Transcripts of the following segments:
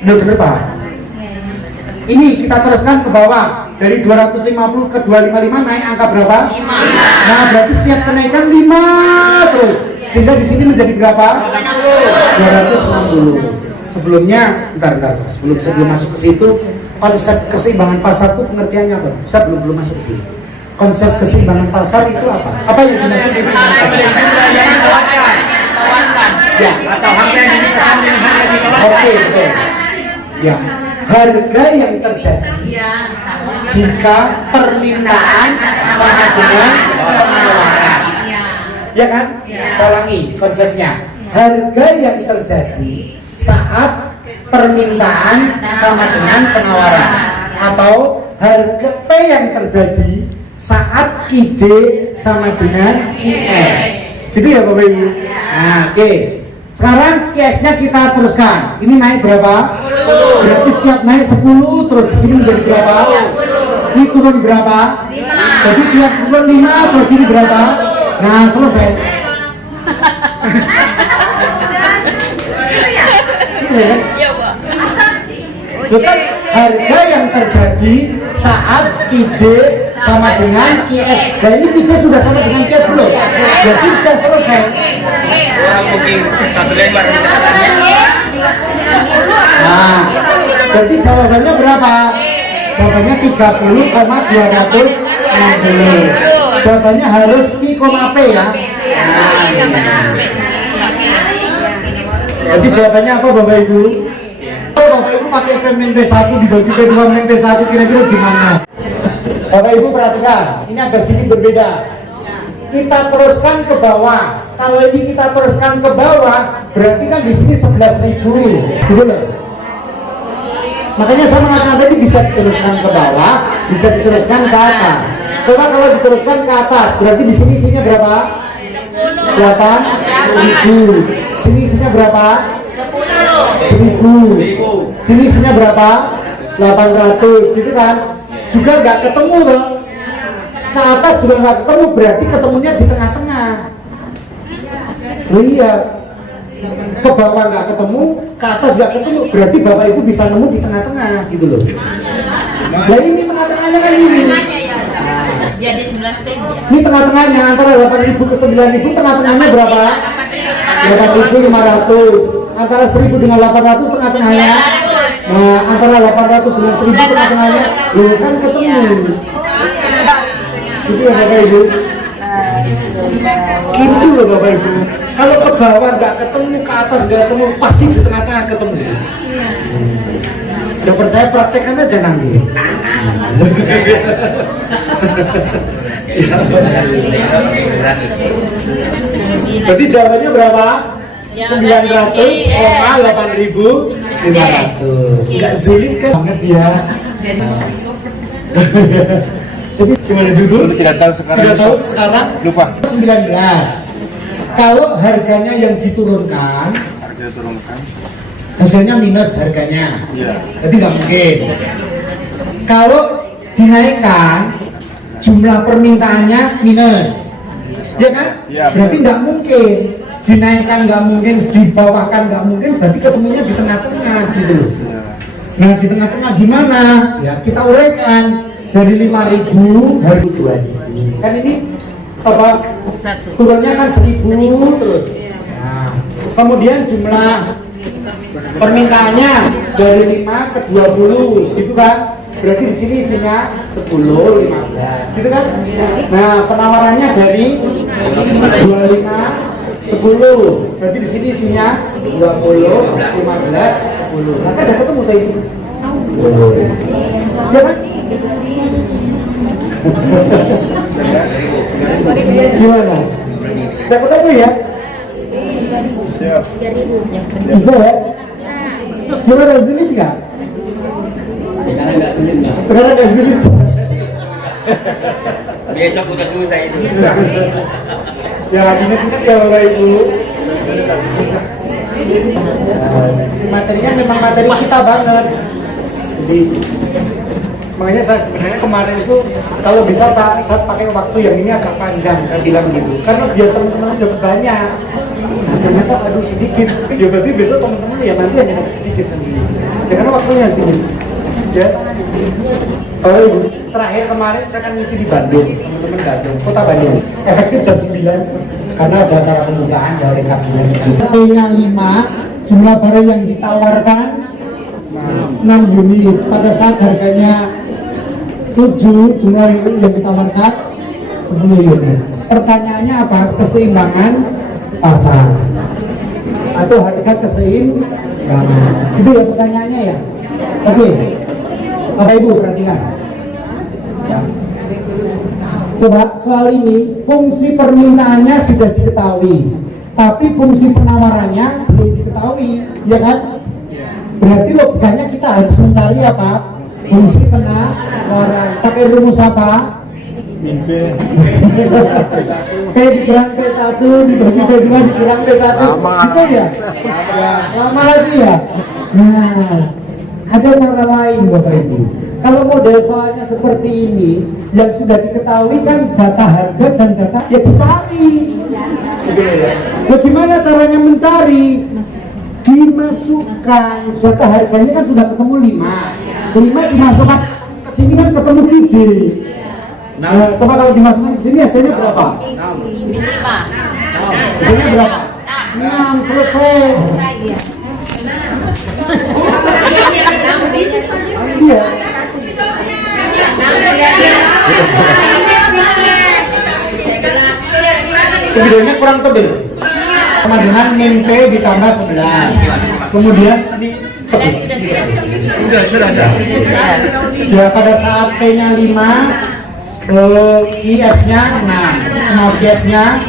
Benar-benar Pak. Ini kita teruskan ke bawah dari 250 ke 255 naik angka berapa? 5. Nah berarti setiap kenaikan 5 terus sehingga di sini menjadi berapa? 260. Sebelumnya, sebelum masuk ke situ, konsep keseimbangan pasar itu pengertiannya apa? Saya belum masuk ke sini. Konsep keseimbangan pasar itu apa? Apa yang dimaksud keseimbangan pasar? Ya, atau harga yang ditekan dengan harga yang ditawar. Oke, betul. Ya, harga yang terjadi jika permintaan sama dengan penawaran. Ya kan? Saya ulangi konsepnya. Harga yang terjadi saat permintaan sama dengan penawaran, atau harga P yang terjadi saat QD sama dengan QS. Gitu ya Bapak Ibu? Nah, oke. Sekarang QS-nya kita teruskan. Ini naik berapa? 10. Berarti setiap naik 10 terus di sini menjadi berapa? 10. Ini turun berapa? 5. Jadi tiap turun 5 terus ini berapa? Nah, selesai. Iya, Pak. Bukan harga yang terjadi saat QD sama dengan QS. Dan ini QD sudah sama dengan QS belum? Ya sudah selesai. Mungkin satu lembar. Nah, berarti jawabannya berapa? Jawabannya 30,260. Jawabannya harus I, P ya. Jadi jawabannya apa Bapak Ibu? Kalau Bapak Ibu pakai min P1 dibagi P2 min P1 kira-kira gimana? Bapak Ibu perhatikan, ini agak sedikit berbeda. Kita teruskan ke bawah. Kalau ini kita teruskan ke bawah, berarti kan di sini 11.000. Gitu loh. Makanya saya mengatakan tadi bisa diteruskan ke bawah, bisa diteruskan ke atas. Coba kalau diteruskan ke atas, berarti di sini isinya berapa? 8.000. Sini isinya berapa? 10.000. Sini isinya berapa? 800, gitu kan? Juga nggak ketemu loh. Ke atas juga nggak ketemu, berarti ketemunya di tengah-tengah. Oh iya, ke bawah nggak ketemu, ke atas nggak ketemu, berarti Bapak Ibu bisa nemu di tengah-tengah, gitu loh. Nah ini tengah-tengahnya kan ini. Jadi 11 ya. Ini tengah-tengahnya antara 8.000 ke 9.000, tengah-tengahnya berapa? 8.500. Antara 1.000 dengan 800 tengah-tengahnya. Nah, antara 800 dengan 1.000 tengah-tengahnya. Loh kan ketemu. Gitu ya Bapak Ibu. Gitu loh Bapak Ibu. Kalau ke bawah nggak ketemu, ke atas nggak ketemu, pasti di tengah-tengah ketemu. Udah percaya praktekkan aja nanti. Berarti jawabannya berapa? 900,8.500. Enggak sulit kan banget ya. Jadi gimana dulu? Tidak tahu sekarang. Tidak tahu sekarang. Lupa. 19. Kalau harganya yang diturunkan, Harga turunkan. hasilnya minus harganya. Iya. Jadi nggak mungkin. Kalau dinaikkan, jumlah permintaannya minus, ya kan? Ya, berarti betul. nggak mungkin. Dinaikkan nggak mungkin, dibawahkan nggak mungkin, berarti ketemunya di tengah-tengah gitu loh. Ya. Nah di tengah-tengah gimana? Ya kita uraikan dari 5.000 hari 2.000. Kan ini apa? Turunnya kan 1.000 terus. Nah, kemudian jumlah permintaannya dari 5 ke 20, gitu kan? Berarti di sini isinya 10, 15, gitu kan? Nah, penawarannya dari 25, 10. Berarti di sini isinya 20, 15, 10. Maka ada ketemu tadi. Ya kan? Gimana? Udah ketemu ya? Siap. Bisa ya? Gimana ada sulit nggak? Sekarang nggak sulit. Besok udah selesai itu. Ya ingat-ingat ya Bapak Ibu. Materinya memang materi kita banget. Jadi makanya saya sebenarnya kemarin itu kalau bisa Pak, saya pakai waktu yang ini agak panjang, saya bilang gitu. Karena biar teman-teman dapat banyak. Nah, ternyata aduh sedikit. Ya berarti besok teman-teman ya nanti hanya dapat sedikit nanti. Dengan waktunya sini. Ya. Oh, Ibu, terakhir kemarin saya kan ngisi di Bandung, teman-teman Bandung, Kota Bandung. Efektif jam 9 karena ada acara pembukaan dari kabinet. P-nya 5, jumlah barang yang ditawarkan 6 unit. Pada saat harganya 7, jumlah yang ditawarkan 10 unit. Pertanyaannya apa? Keseimbangan pasar atau harga keseimbangan? Itu ya pertanyaannya ya. Oke, Bapak Ibu perhatikan. Ya. Coba soal ini, fungsi permintaannya sudah diketahui, tapi fungsi penawarannya belum diketahui, ya kan? Berarti logikanya kita harus mencari apa? Fungsi penawaran. Pakai rumus apa? P dikurang P1 dibagi P2 dikurang P1 gitu ya? Lama lagi ya? Nah, ada cara lain Bapak Ibu. Kalau model soalnya seperti ini, yang sudah diketahui kan data harga dan data ya dicari. Bagaimana caranya mencari? Dimasukkan data harganya kan sudah ketemu 5 dimasukkan ke sini kan ketemu ide. Nah, coba kalau dimasukkan ke sini hasilnya berapa? 5. Hasilnya berapa? 6, selesai. Iya. Sebenarnya kurang tebel. Sama dengan min P ditambah 11. Kemudian tebel. Sudah. Ya pada saat P-nya 5, IS-nya 6, QS-nya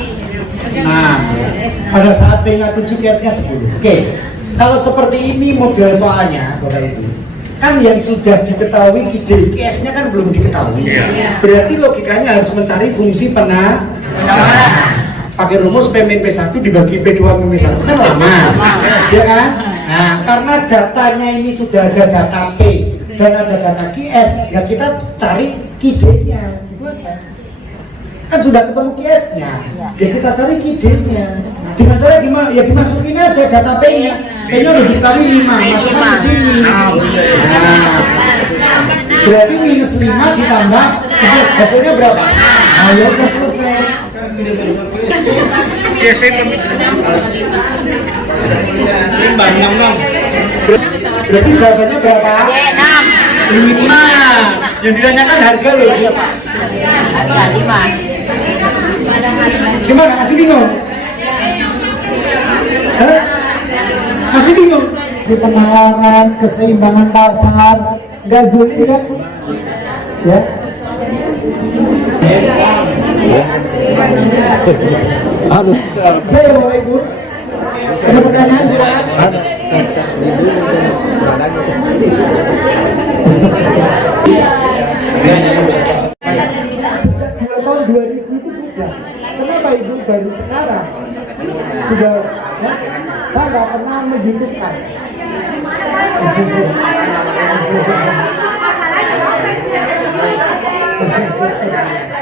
6. Pada saat P-nya 7, QS-nya 10. Oke. Kalau seperti ini model soalnya, Bapak Ibu, kan yang sudah diketahui ide QS-nya kan belum diketahui. Berarti logikanya harus mencari fungsi penawaran. Pakai rumus P min P1 dibagi P2 min P1 kan lama, ya kan? Nah, karena datanya ini sudah ada data P dan ada data QS, ya kita cari QD-nya, gitu aja. Kan sudah ketemu QS-nya, ya kita cari QD-nya. Dengan cara gimana? Ya dimasukin aja data P-nya. P-nya udah diketahui 5, masukkan di sini. Nah, berarti minus 5 ditambah 11, hasilnya berapa? Ayo udah selesai. Ya, saya seimbang 6. Berarti jawabannya berapa? 5. Yang ditanyakan harga loh. Iya Pak. Harga 5. Gimana? Masih bingung? Hah? Masih bingung? Di penawaran, keseimbangan pasar, nggak sulit kan? Ya. Harus. Saya Bapak Ibu. Ada pertanyaan silakan. Sejak 2 tahun 2000 itu sudah. Kenapa Ibu baru sekarang? Sudah, ya? Saya nggak pernah menghitungkan.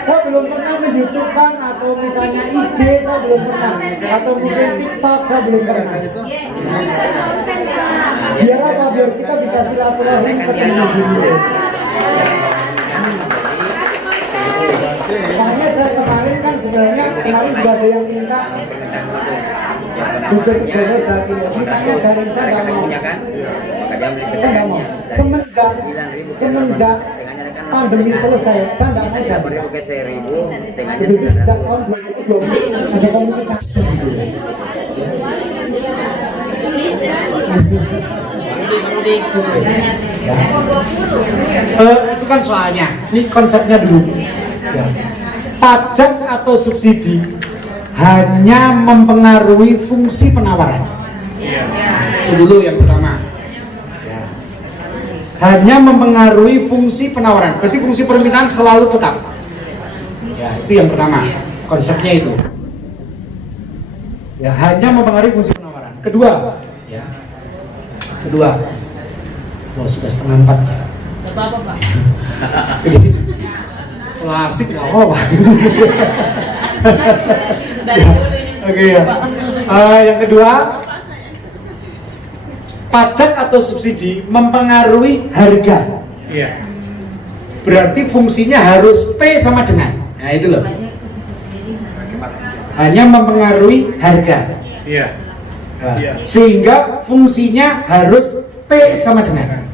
Saya belum pernah menghitungkan atau misalnya IG saya belum pernah, atau mungkin TikTok saya belum pernah. Biar apa? Biar kita bisa silaturahim ketemu dulu. Makanya saya kemarin kan sebenarnya kemarin juga ada yang minta Bujur Ibowo Jati, mintanya dari saya nggak mau. Saya nggak mau. Semenjak pandemi selesai, saya nggak mau. Jadi sejak tahun 2020 ada komunikasi. Itu kan soalnya, ini konsepnya dulu. Ya. Pajak atau subsidi hanya mempengaruhi fungsi penawaran. Itu dulu yang pertama. Ya. Hanya mempengaruhi fungsi penawaran. Berarti fungsi permintaan selalu tetap. Ya, itu yang pertama. Konsepnya itu. Ya, hanya mempengaruhi fungsi penawaran. Kedua, ya. Kedua. Oh, sudah 3:30 ya. Apa Pak? Setelah asik nggak apa-apa. Dari dulu ini. Oke ya. Yang kedua, pajak atau subsidi mempengaruhi harga. Iya. Berarti fungsinya harus P sama dengan. Nah itu loh. Hanya mempengaruhi harga. Iya. Nah, sehingga fungsinya harus P sama dengan.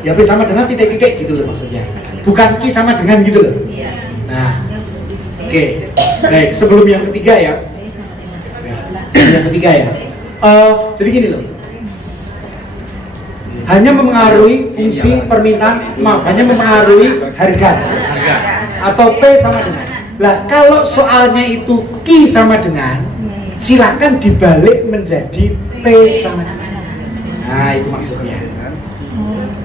Ya P sama dengan titik-titik gitu loh maksudnya. Bukan Q sama dengan gitu loh. Nah, oke. Baik, sebelum yang ketiga ya. Sebelum yang ketiga ya. Jadi gini loh. Hanya mempengaruhi fungsi permintaan, hanya mempengaruhi harga atau P sama dengan. Nah, kalau soalnya itu Q sama dengan, silakan dibalik menjadi P sama dengan. Nah, itu maksudnya.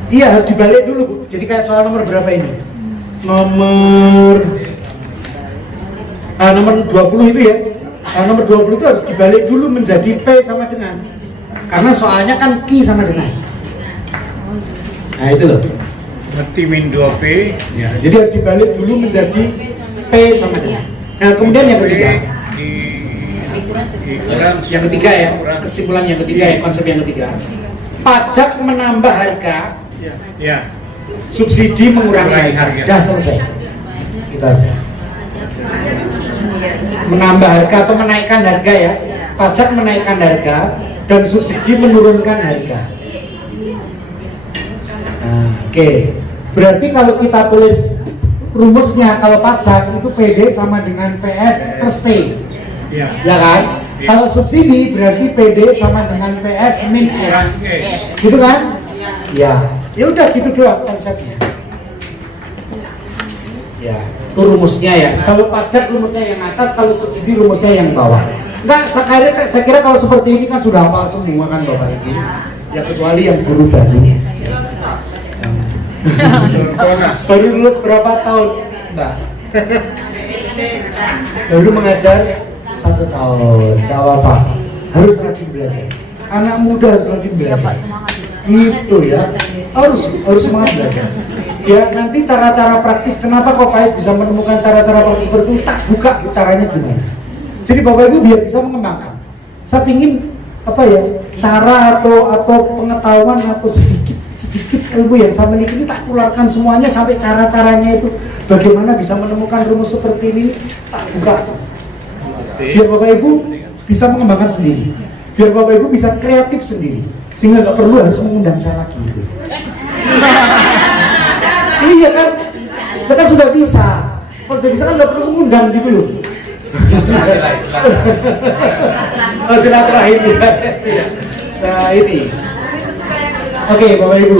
Iya, harus dibalik dulu, Bu. Jadi kayak soal nomor berapa ini? Nomor 20 itu ya. Nomor 20 itu harus dibalik dulu menjadi P sama dengan. Karena soalnya kan Q sama dengan. Nah itu loh. Ngerti min 2P. Ya, jadi harus dibalik dulu menjadi P sama dengan. Nah kemudian yang ketiga. Yang ketiga ya, kesimpulan yang ketiga ya, konsep yang ketiga. Pajak menambah harga, Ya. subsidi mengurangi harga. Dah selesai. Kita aja. Menambah harga atau menaikkan harga ya. Pajak menaikkan harga dan subsidi menurunkan harga. Oke, berarti kalau kita tulis rumusnya, kalau pajak itu PD sama dengan PS plus T, Ya. ya kan? Kalau subsidi berarti PD sama dengan PS min S, gitu kan? Ya, ya udah gitu doang konsepnya. Ya, itu rumusnya ya. Kalau pajak rumusnya yang atas, kalau subsidi rumusnya yang bawah. Enggak, saya kira kalau seperti ini kan sudah hafal semua kan Bapak Ibu. Ya kecuali yang guru baru. Baru lulus berapa tahun, Mbak? Baru mengajar 1 tahun, gak apa-apa. Harus rajin belajar. Anak muda harus rajin belajar. Gitu ya. Harus semangat belajar. Ya nanti cara-cara praktis. Kenapa kok Pais bisa menemukan cara-cara praktis seperti itu? Tak buka caranya gimana. Jadi Bapak Ibu biar bisa mengembangkan. Saya pingin apa ya, cara atau pengetahuan atau sedikit ilmu yang saya miliki ini tak tularkan semuanya sampai cara-caranya itu bagaimana bisa menemukan rumus seperti ini tak buka, biar Bapak Ibu bisa mengembangkan sendiri, biar Bapak Ibu bisa kreatif sendiri sehingga nggak perlu harus mengundang saya lagi gitu. Iya kan, kita sudah bisa, kalau sudah bisa kan nggak perlu mengundang gitu loh. Silaturahim ya. Nah ini. Oke, Bapak Ibu.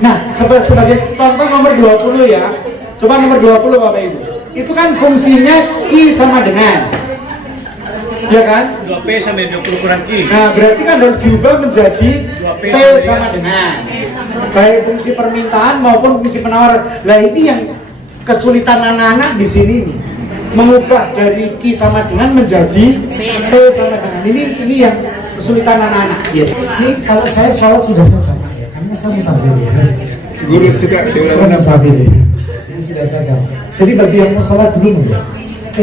Nah, sebagai contoh nomor 20 ya. Coba nomor 20 Bapak Ibu. Itu kan fungsinya I sama dengan. Ya kan? 2P sama 20 kurang Q. Nah, berarti kan harus diubah menjadi 2P P sama dengan. Baik fungsi permintaan maupun fungsi penawaran. Nah, ini yang kesulitan anak-anak di sini nih. Mengubah dari Q sama dengan menjadi P sama dengan. Ini yang kesulitan anak-anak. Yes. Ini kalau saya sholat sudah selesai Pak ya, karena saya musafir ya. Guru suka Saya musafir ya. Ini sudah saya jawab. Jadi bagi yang mau sholat dulu ya.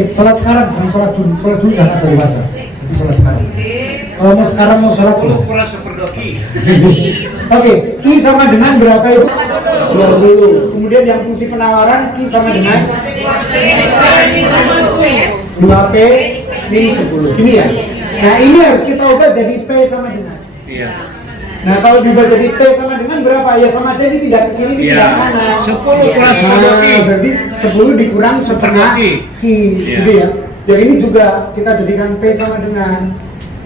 Sholat sekarang, jangan sholat dulu jangan dari baca. Jadi sholat sekarang. Kalau mau sekarang mau sholat sudah. Kurang seperti Oke, Q sama dengan berapa itu? 20. Kemudian yang fungsi penawaran Q sama dengan 2P min 10. Ini ya. Nah ini harus kita ubah jadi P sama dengan. Iya. Nah kalau diubah jadi P sama dengan berapa? Ya sama aja ini pindah ke kiri, ini pindah ke kanan. 10 kurang 10 Q. Berarti 10 dikurang setengah Q. Gitu ya. Yang ini juga kita jadikan P sama dengan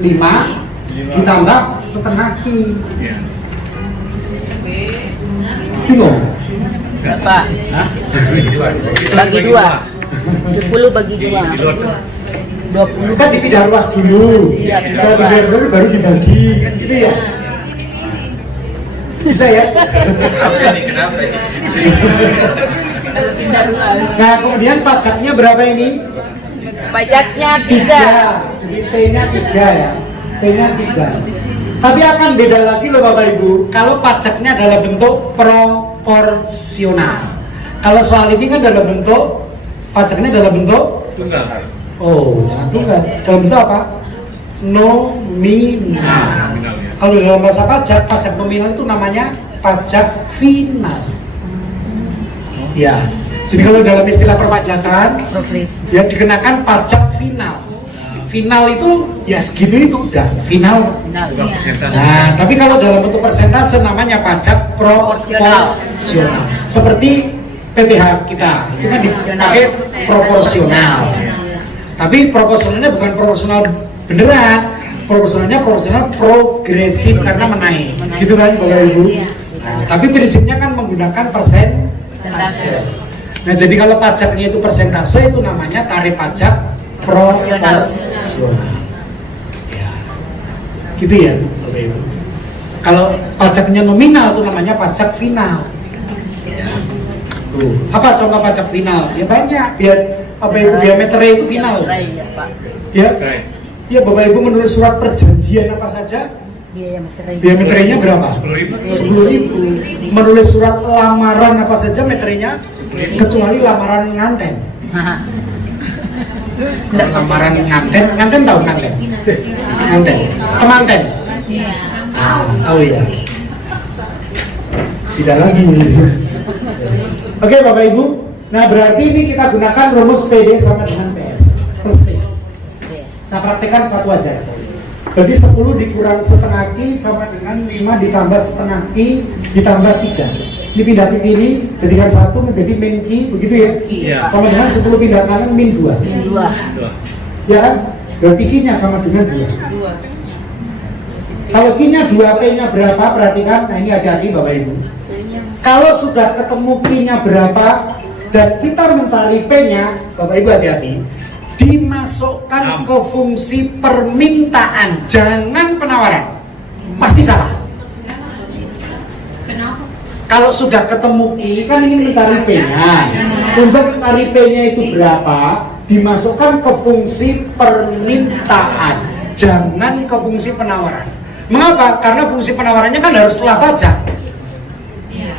5 ditambah setengah Q. Iya. Bingung? Berapa? Hah? Bagi 2. 10 bagi 2. 20 Kan dipindah ruas dulu. Iya, Setelah pindah ruas baru dibagi. Kan gitu ya. Bisa ya? Kenapa ya? Kalau pindah ruas. Nah kemudian pajaknya berapa ini? Pajaknya 3. Jadi P-nya 3 ya. P-nya 3. Tapi akan beda lagi loh Bapak Ibu. Kalau pajaknya dalam bentuk proporsional. Kalau soal ini kan dalam bentuk pajaknya dalam bentuk Tunggal. oh jangan tunggal. Dalam bentuk apa? Nominal. Nominal ya. Kalau dalam bahasa pajak, pajak nominal itu namanya pajak final. Ya, jadi kalau dalam istilah perpajakan, Progres. ya dikenakan pajak final. Final itu ya segitu itu udah final. Final. Bukan persentase. Nah, tapi kalau dalam bentuk persentase namanya pajak Proporsional. proporsional. Seperti PPh kita, itu kan dipakai proporsional. Tapi proporsionalnya bukan proporsional beneran, proporsionalnya proporsional progresif karena menaik. Gitu kan Bapak Ibu? Nah, tapi prinsipnya kan menggunakan persentase. Nah, jadi kalau pajaknya itu persentase itu namanya tarif pajak proporsional. Ya. Gitu ya, Bapak Ibu. Kalau pajaknya nominal itu namanya pajak final. Ya. Tuh. Apa contoh pajak final? Ya banyak. Biar apa itu diameternya itu final. Iya, Pak. Ya. Keren. Ya, Bapak Ibu menulis surat perjanjian apa saja? Diameternya berapa? 10.000. Menulis surat lamaran apa saja meternya? Kecuali lamaran nganten. Lamaran nganten tahu nganten? Nganten, kemanten. Oh iya. Tidak lagi. Oke Bapak Ibu. Nah berarti ini kita gunakan rumus PD sama dengan PS. Pasti. Saya praktekkan satu aja. Jadi 10 dikurang setengah Q sama dengan 5 ditambah setengah Q ditambah 3. Ini pindah titik ini jadikan 1 menjadi min Q, begitu ya? Iya. Sama dengan 10 pindah kanan min 2. Dua. Ya kan? Berarti Q-nya sama dengan 2. Kalau Q-nya 2, P-nya berapa? Perhatikan, nah ini hati-hati Bapak Ibu. Kalau sudah ketemu Q-nya berapa dan kita mencari P-nya, Bapak Ibu hati-hati, dimasukkan ke fungsi permintaan, jangan penawaran. Pasti salah. Kalau sudah ketemu Q, kan ingin mencari P-nya. Untuk mencari P-nya itu berapa, dimasukkan ke fungsi permintaan, jangan ke fungsi penawaran. Mengapa? Karena fungsi penawarannya kan harus setelah pajak.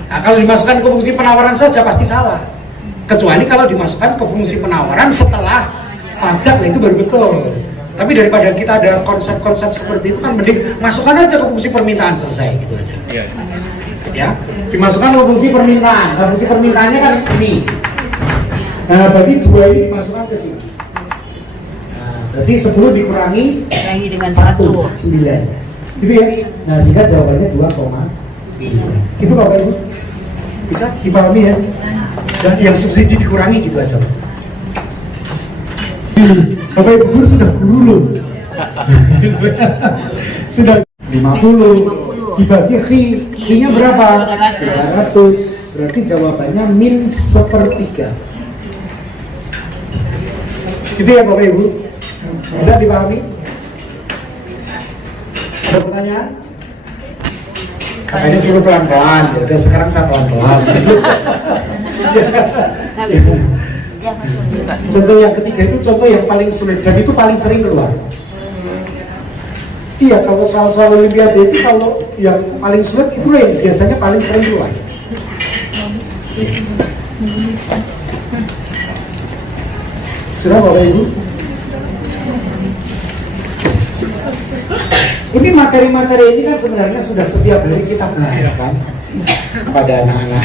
Nah, kalau dimasukkan ke fungsi penawaran saja pasti salah. Kecuali kalau dimasukkan ke fungsi penawaran setelah pajak, nah itu baru betul. Tapi daripada kita ada konsep-konsep seperti itu kan mending masukkan aja ke fungsi permintaan, selesai gitu aja. Iya. Ya, dimasukkan ke fungsi permintaan. Nah, fungsi permintaannya kan ini. Nah, berarti 2 ini dimasukkan ke sini. Nah, berarti 10 dikurangi Dengan 1, 1. 9. Gitu ya. Nah, sehingga jawabannya 2,9. Gitu Bapak Ibu. Bisa dipahami ya? Dan yang subsidi dikurangi gitu aja. Bapak Ibu guru sudah guru loh. Sudah 50 dibagi Q-nya berapa? 300. Berarti jawabannya min 1/3. Gitu ya Bapak Ibu. Bisa dipahami? Ada pertanyaan? Kayaknya suruh pelan-pelan, ya udah sekarang saya pelan-pelan. Contoh yang ketiga itu contoh yang paling sulit dan itu paling sering keluar. Iya, kalau soal-soal Olimpiade itu kalau yang paling sulit itu yang biasanya paling sering keluar. Sudah Bapak Ibu? Ini materi-materi ini kan sebenarnya sudah setiap hari kita bahas kan kepada anak-anak.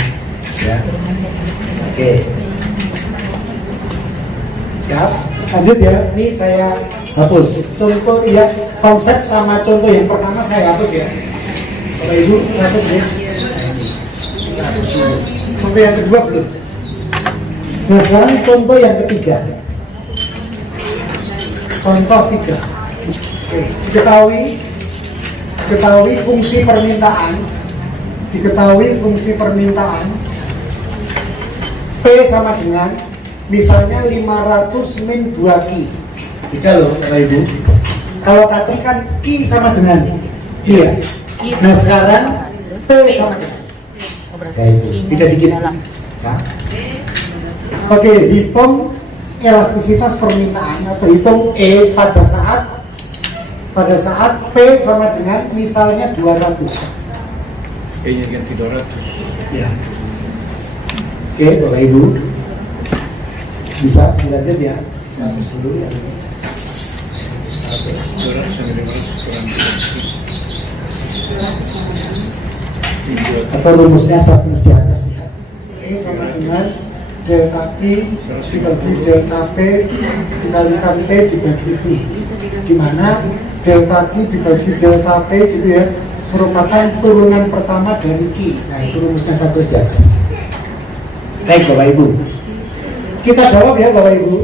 Ya. Oke. Siap? Lanjut ya. Ini saya hapus. Contoh ya, konsep sama contoh yang pertama saya hapus ya. Bapak Ibu hapus ya. Contoh yang kedua belum. Nah sekarang contoh yang ketiga. Contoh 3. Oke. Diketahui fungsi permintaan. Diketahui fungsi permintaan. P sama dengan misalnya 500 min 2 Q. Kita loh Bapak Ibu. Kalau tadi kan Q sama dengan iya. Nah sekarang P sama dengan tidak dikit. Nah. Oke, hitung elastisitas permintaan atau hitung E pada saat P sama dengan misalnya 200. E-nya ganti 200. Ya. Oke, Bapak Ibu. Bisa dilanjut ya. Saya hapus dulu ya. 200 sampai 500 kurang. Atau rumusnya rumus di atas ya. Ini sama dengan delta Q dibagi delta P dikalikan T dibagi V, di mana delta Q dibagi delta P gitu ya merupakan turunan pertama dari Q. Nah itu rumusnya satu di atas. Baik Bapak Ibu, kita jawab ya Bapak Ibu.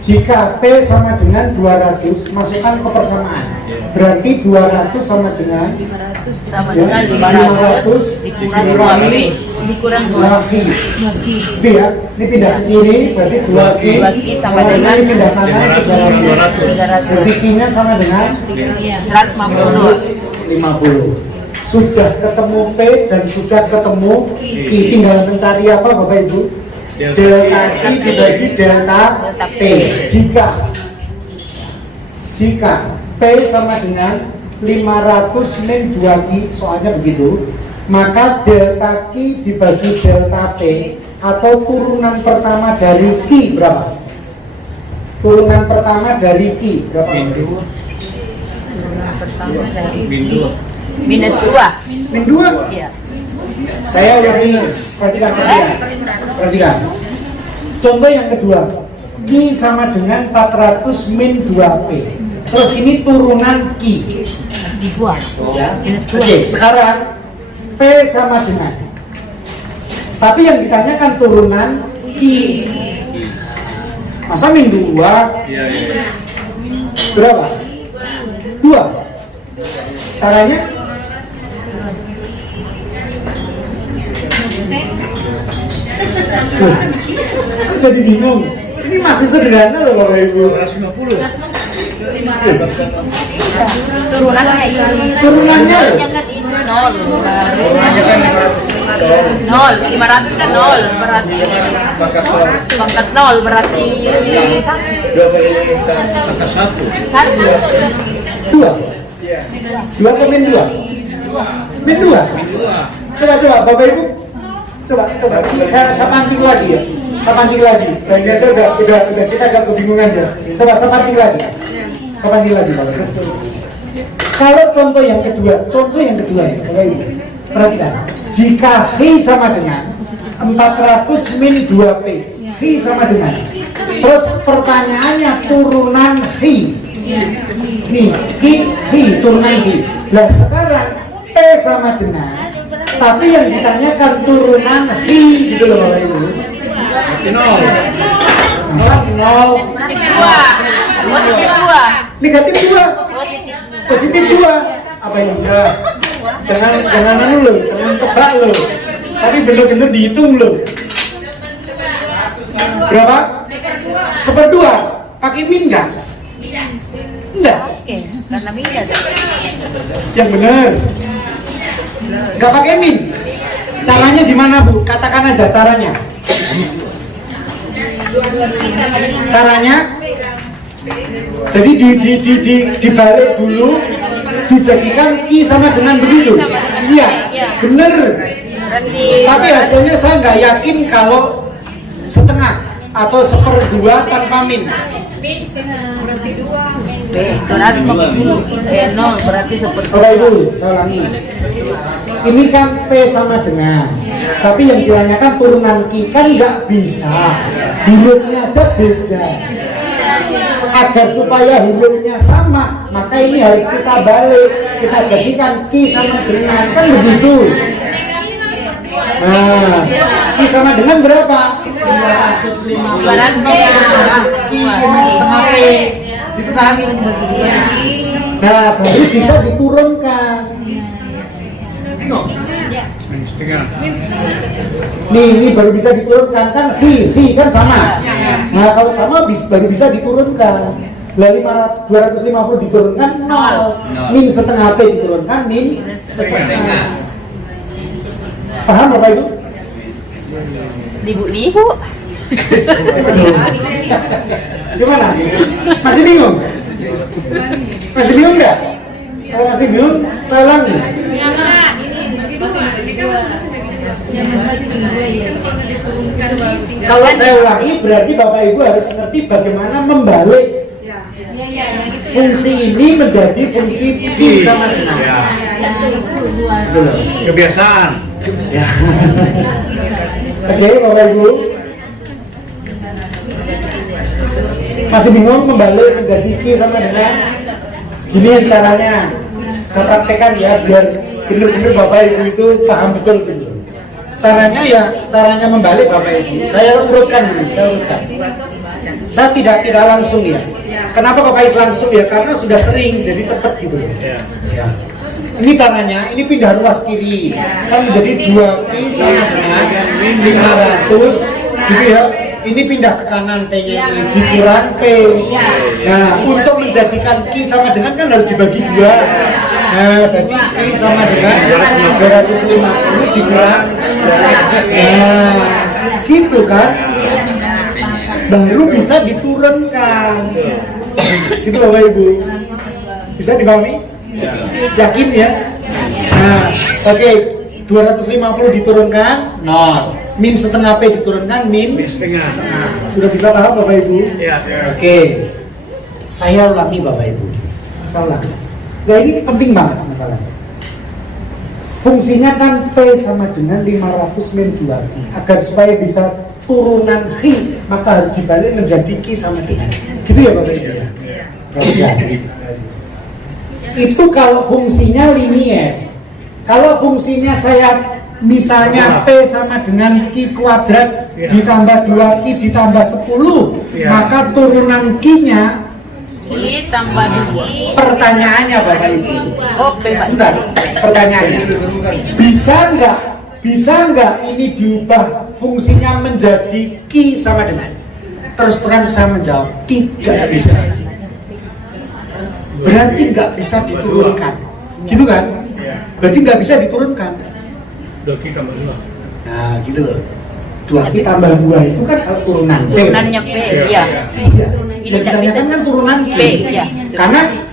Jika P sama dengan 200, masukkan ke persamaan. Berarti 200 sama dengan 500 sama dengan 500 dikurang 2Q. B ya, ini pindah ke kiri, berarti 2Q 2Q sama dengan ini pindah kanan 300. berarti Q-nya sama dengan 150. 50. Sudah ketemu P dan sudah ketemu Q, tinggal mencari apa Bapak Ibu? Delta Q dibagi delta P. Jika P sama dengan 500 min 2Q, soalnya begitu, maka delta Q dibagi delta P atau turunan pertama dari Q berapa? Turunan pertama dari Q berapa? Minus 2. Min 2? Iya. Saya ulangi, perhatikan. Contoh yang kedua, Q sama dengan 400 min 2P. Terus ini turunan Q. Dibuang. Ya. Minus 2. Oke, sekarang P sama dengan. Tapi yang ditanyakan turunan Q. Masa min 2? Iya. Berapa? 2. Caranya? Kok jadi bingung? Ini masih sederhana loh Bapak Ibu. 250. Turunannya ini. Turunannya loh. Nol. Turunannya kan 500. 500 kan 0 berarti pangkat 0 berarti 2 kali 1. 1. 2 ke min 2? Min 2? Coba Bapak Ibu. Coba. Saya pancing lagi ya. Lagi aja udah kita agak kebingungan ya. Coba saya pancing lagi Bapak Ibu. Kalau contoh yang kedua ya Bapak Ibu. Perhatikan. Jika H sama dengan 400 min 2P. H sama dengan. Terus pertanyaannya turunan H. Nih, H turunan H. Nah sekarang P sama dengan, tapi yang ditanyakan turunan H gitu loh Bapak Ibu. Masa 0? Negatif 2. Positif 2. Apa yang enggak? Jangan anu loh, jangan tebak loh. Tapi bener-bener dihitung loh. Berapa? 1/2. Pakai min enggak? Enggak. Oke, karena minus. Yang benar. Enggak pakai min. Caranya gimana Bu? Katakan aja caranya. Caranya jadi dibalik dulu, dijadikan I sama dengan begitu. Iya, bener. Tapi hasilnya saya nggak yakin kalau setengah atau 1/2 tanpa min. Berarti 0 berarti seperti. Bapak Ibu, saya ulangi. Ini kan P sama dengan, tapi yang ditanyakan turunan Q kan nggak bisa. Hurufnya aja beda. Agar supaya hurufnya sama, maka ini harus kita balik. Kita jadikan Q sama dengan, kan begitu. Nah, Q sama dengan berapa? 550. Q setengah P. Itu kan? Nah, baru bisa diturunkan. Ini baru bisa diturunkan kan V kan sama. Nah kalau sama baru bisa diturunkan. Lah 250 diturunkan 0. Min setengah P diturunkan min setengah. Paham Bapak Ibu? Libu-libu. Gimana? Masih bingung? Masih bingung nggak? Kalau masih bingung, saya ulangi. Kalau saya ulangi berarti Bapak Ibu harus ngerti bagaimana membalik Fungsi ini menjadi fungsi Ki sama dengan. Gitu loh. Kebiasaan. Ya. Oke, Bapak Ibu. Masih bingung membalik menjadi Ki sama dengan? Gini caranya. Saya praktekkan ya biar benar-benar Bapak Ibu itu paham betul gitu. Caranya membalik Bapak Ibu. Saya urutkan dulu, Saya tidak langsung ya. Kenapa Bapak Ibu langsung ya? Karena sudah sering, jadi cepat gitu. Ya. Ini caranya, ini pindah ruas kiri, kan menjadi 2Ki sama dengan 500, gitu ya. Ini pindah ke kanan P-nya ini, dikurang P. Nah, untuk menjadikan Ki sama dengan kan harus dibagi 2. Nah, berarti Ki sama dengan 250 dikurang. Nah, gitu kan. Baru bisa diturunkan. Gitu Bapak Ibu. Bisa dipahami? Yakin ya? Nah, oke. 250 diturunkan 0. Min setengah P diturunkan min Setengah. Sudah bisa paham Bapak Ibu? Iya. Oke. Saya ulangi Bapak Ibu. Saya ulangi. Nah ini penting banget masalahnya. Fungsinya kan P sama dengan 500 min 2Ki. Agar supaya bisa turunan Ki, maka harus dibalik menjadi Ki sama dengan. Gitu ya Bapak Ibu? Ya. Itu kalau fungsinya linier. Kalau fungsinya saya misalnya P sama dengan Ki kuadrat ditambah 2Ki ditambah 10, maka turunan Ki-nya Ki tambah 2. pertanyaannya Bapak Ibu. Oh, Sebentar, pertanyaannya. Bisa nggak ini diubah fungsinya menjadi Ki sama dengan? Terus terang saya menjawab, tidak bisa. Berarti nggak bisa diturunkan. Gitu kan? Berarti nggak bisa diturunkan. 2Ki tambah 2. Nah, gitu loh. 2Ki tambah 2 itu kan kalau turunan P. Turunannya P, ya. Iya. Yang ditanyakan kan turunan Ki. Ya.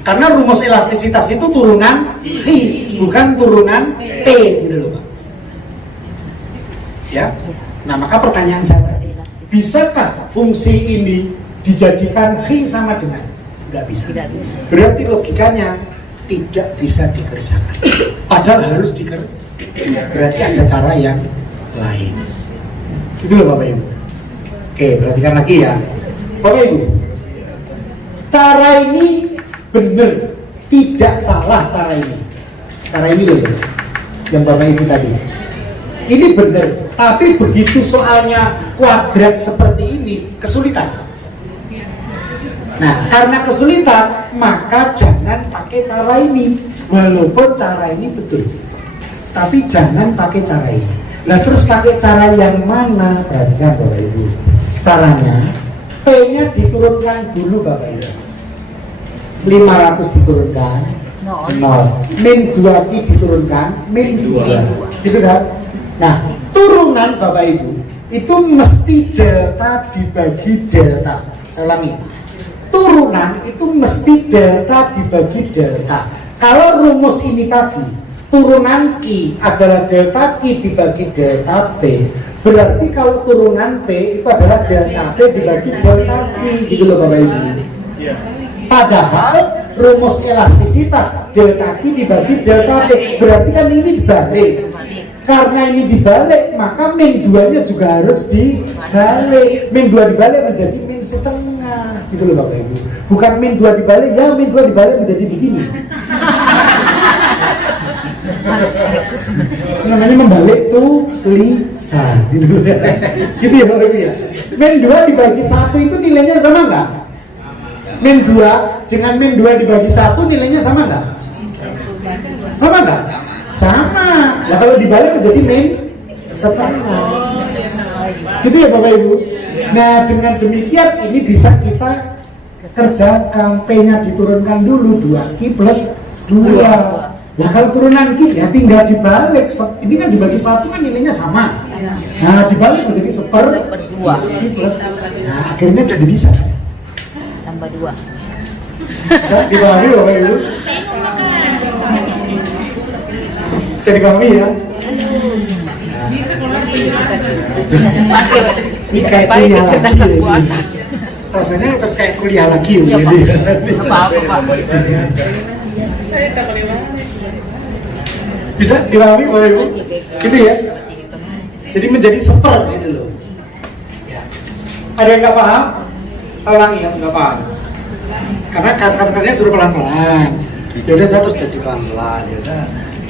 Karena rumus elastisitas itu turunan Ki, bukan turunan P, gitu loh, Pak. Ya. Nah, maka pertanyaan saya tadi, bisakah fungsi ini dijadikan Ki sama dengan? Nggak bisa. Berarti logikanya tidak bisa dikerjakan. Padahal harus dikerjakan. Berarti ada cara yang lain. Itu loh Bapak Ibu. Oke, perhatikan lagi ya. Bapak Ibu, cara ini benar, tidak salah cara ini. Cara ini loh, yang Bapak Ibu tadi. Ini benar, tapi begitu soalnya kuadrat seperti ini, kesulitan. Nah, karena kesulitan, maka jangan pakai cara ini. Walaupun cara ini betul, tapi jangan pakai cara ini. Nah, terus pakai cara yang mana? Perhatikan Bapak Ibu. Caranya, P-nya diturunkan dulu Bapak Ibu. 500 diturunkan 0. Min 2Ki diturunkan min 2. Gitu kan? Nah, turunan Bapak Ibu itu mesti delta dibagi delta. Saya ulangi. Turunan itu mesti delta dibagi delta. Kalau rumus ini tadi, turunan Ki adalah delta Ki dibagi delta P. Berarti kalau turunan P itu adalah delta P dibagi delta Ki. Gitu loh Bapak Ibu. Padahal rumus elastisitas delta Ki dibagi delta P. Berarti kan ini dibalik. Karena ini dibalik, maka min 2-nya juga harus dibalik. Min 2 dibalik menjadi min setengah. Gitu loh Bapak Ibu. Bukan min 2 dibalik, ya min 2 dibalik menjadi begini. Namanya membalik tulisan. Gitu ya Bapak Ibu ya. Min 2 dibagi 1 itu nilainya sama nggak? Min 2 dengan min 2 dibagi 1 nilainya sama nggak? Sama nggak? Sama. Nah kalau dibalik menjadi min setengah. Gitu ya Bapak Ibu. Nah dengan demikian ini bisa kita kerjakan. P-nya diturunkan dulu 2Ki plus 2. Nah kalau turunan Ki ya tinggal dibalik. Ini kan dibagi 1 kan nilainya sama. Nah dibalik menjadi 1/2. Nah akhirnya jadi bisa. Tambah 2. Bisa dipahami Bapak Ibu? Bisa dipahami ya? Bisa Kayak paling punya cerdas lagi semua. ini. rasanya terus kayak kuliah lagi Iya, jadi. Pak. Apa-apa, Pak. Bisa dipahami Bapak Ibu? Gitu ya. Jadi menjadi seper gitu loh. Ya. Ada yang nggak paham? Saya ulangi ya, nggak paham. Karena kata-katanya suruh pelan-pelan. Ya udah saya terus jadi pelan-pelan. Ya udah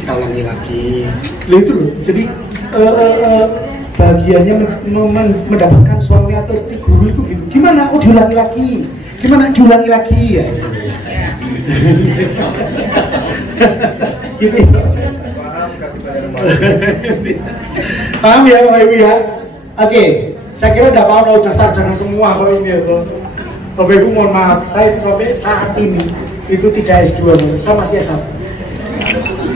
kita ulangi lagi. Loh itu loh. Jadi bagiannya mendapatkan suami atau istri guru itu gitu. Gimana? Oh diulangi lagi. Gimana? Diulangi lagi ya. Gitu ya. Paham, kasih pelajaran Paham ya Bapak Ibu ya? Oke, saya kira udah paham, udah sarjana semua Bapak Ibu ya. Bapak Ibu mohon maaf, saya itu sampai saat ini itu 3 S2, saya masih S1.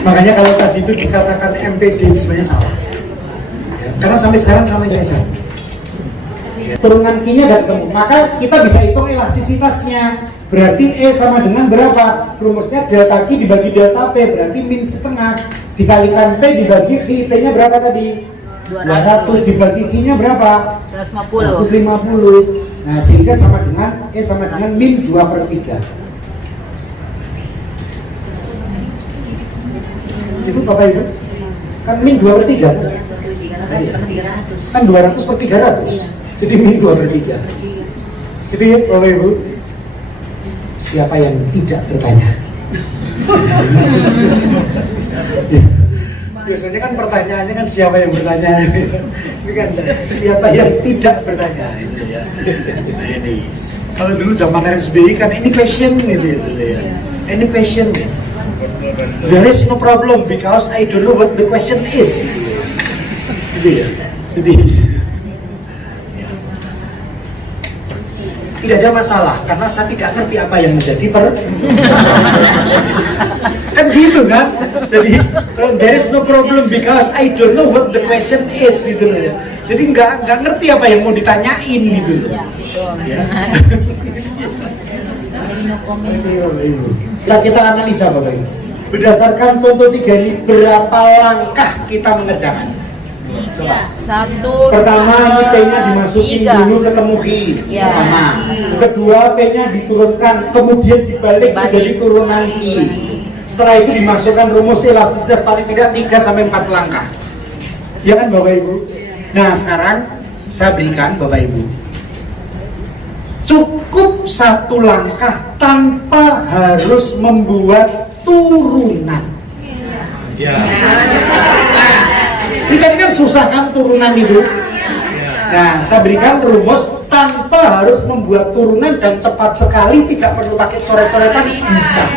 Makanya kalau tadi itu dikatakan MPD itu sebenarnya salah. Karena sampai sekarang sama saya S1. Turunan Q-nya tidak ketemu, maka kita bisa hitung elastisitasnya. Berarti E sama dengan berapa? Rumusnya delta Q dibagi delta P, berarti min setengah dikalikan P dibagi Q, P-nya berapa tadi? 200 dibagi Q-nya berapa? 150. 150. Nah, sehingga sama dengan E sama dengan min 2/3. Itu Bapak Ibu? Kan min 2/3. Kan 200/300. Jadi min 2/3. Gitu ya Bapak Ibu? Siapa yang tidak bertanya? Biasanya kan pertanyaannya kan siapa yang bertanya. Ini kan siapa yang tidak bertanya. Ini. Kalau dulu zaman RSBI kan any question gitu ya. Any question. There is no problem because I don't know what the question is. Gitu ya. Jadi tidak ada masalah karena saya tidak ngerti apa yang menjadi kan gitu kan. Jadi there is no problem because I don't know what the question is gitu loh ya. Jadi nggak ngerti apa yang mau ditanyain gitu loh ya. Nah, kita analisa Bapak Ibu berdasarkan contoh 3 ini berapa langkah kita mengerjakan. Coba. 1, Pertama, ini P-nya dimasukin 3. dulu ketemu Q. Ya. Pertama. Kedua, P-nya diturunkan, kemudian dibalik menjadi turunan Q. Setelah itu dimasukkan rumus elastisitas paling tidak 3-4 langkah. Ya kan Bapak Ibu? Nah, sekarang saya berikan Bapak Ibu cukup 1 langkah tanpa harus membuat turunan. Ya. Ini kan susah kan turunan itu. Nah, saya berikan rumus tanpa harus membuat turunan dan cepat sekali, tidak perlu pakai coret-coretan, bisa.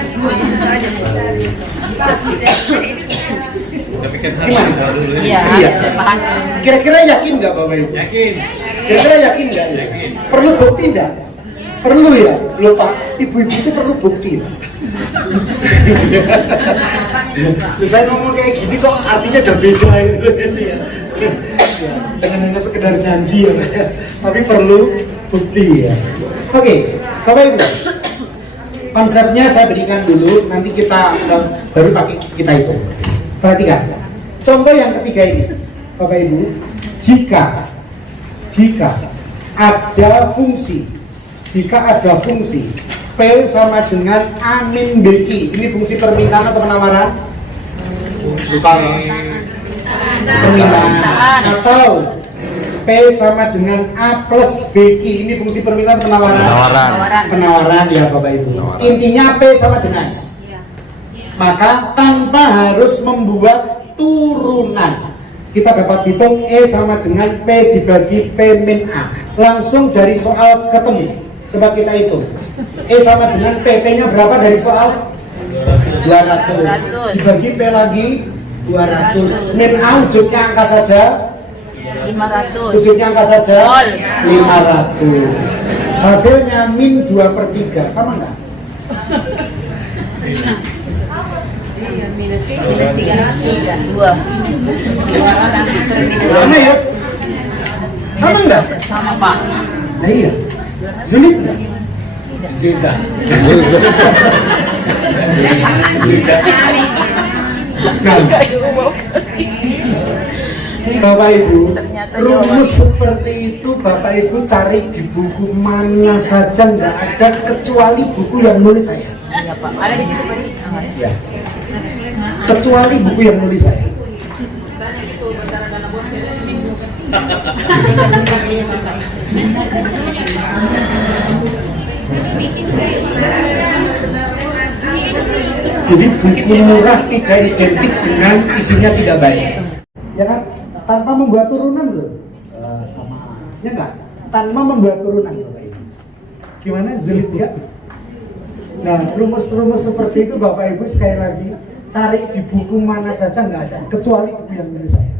Tapi kan harus Gimana? tahu dulu. Iya, Iya. paham. Kira-kira yakin nggak Bapak Ibu? Yakin? Kira-kira yakin nggak? Yakin. Perlu bukti nggak? Perlu ya? Loh Pak, ibu-ibu itu perlu bukti. Saya ngomong kayak gini kok artinya udah beda itu ya. Jangan hanya sekedar janji ya, tapi perlu bukti ya. Oke, Bapak Ibu, konsepnya saya berikan dulu, nanti kita baru pakai kita hitung. Perhatikan, contoh yang ketiga ini, Bapak Ibu, jika ada fungsi P sama dengan A min BQ, ini fungsi permintaan atau penawaran? Permintaan. Atau P sama dengan A plus BQ, ini fungsi permintaan penawaran? Penawaran ya Bapak Ibu. Intinya P sama dengan, maka tanpa harus membuat turunan kita dapat hitung E sama dengan P dibagi P min A, langsung dari soal ketemu. Coba kita hitung E sama dengan P, P-nya berapa dari soal? 200 dibagi P lagi 200, min A wujudnya angka saja 500. wujudnya angka saja 500. 500, hasilnya min 2/3, sama enggak? Minus 3. 2. Sama ya? Sama enggak? Sama Pak. Nah iya, sulit enggak? Susah. Bapak Ibu, Ternyata rumus seperti itu Bapak Ibu cari di buku mana saja, nggak ada kecuali buku yang nulis saya. Iya Pak, ada di situ Pak. Ya. Kecuali buku yang nulis saya. Jadi buku murah tidak identik dengan isinya tidak baik. Ya kan? Tanpa membuat turunan loh. Sama. Ya enggak? Tanpa membuat turunan Bapak Ibu. Gimana Zulid ya? Nah, rumus-rumus seperti itu Bapak Ibu sekali lagi cari di buku mana saja nggak ada, kecuali buku yang nulis saya.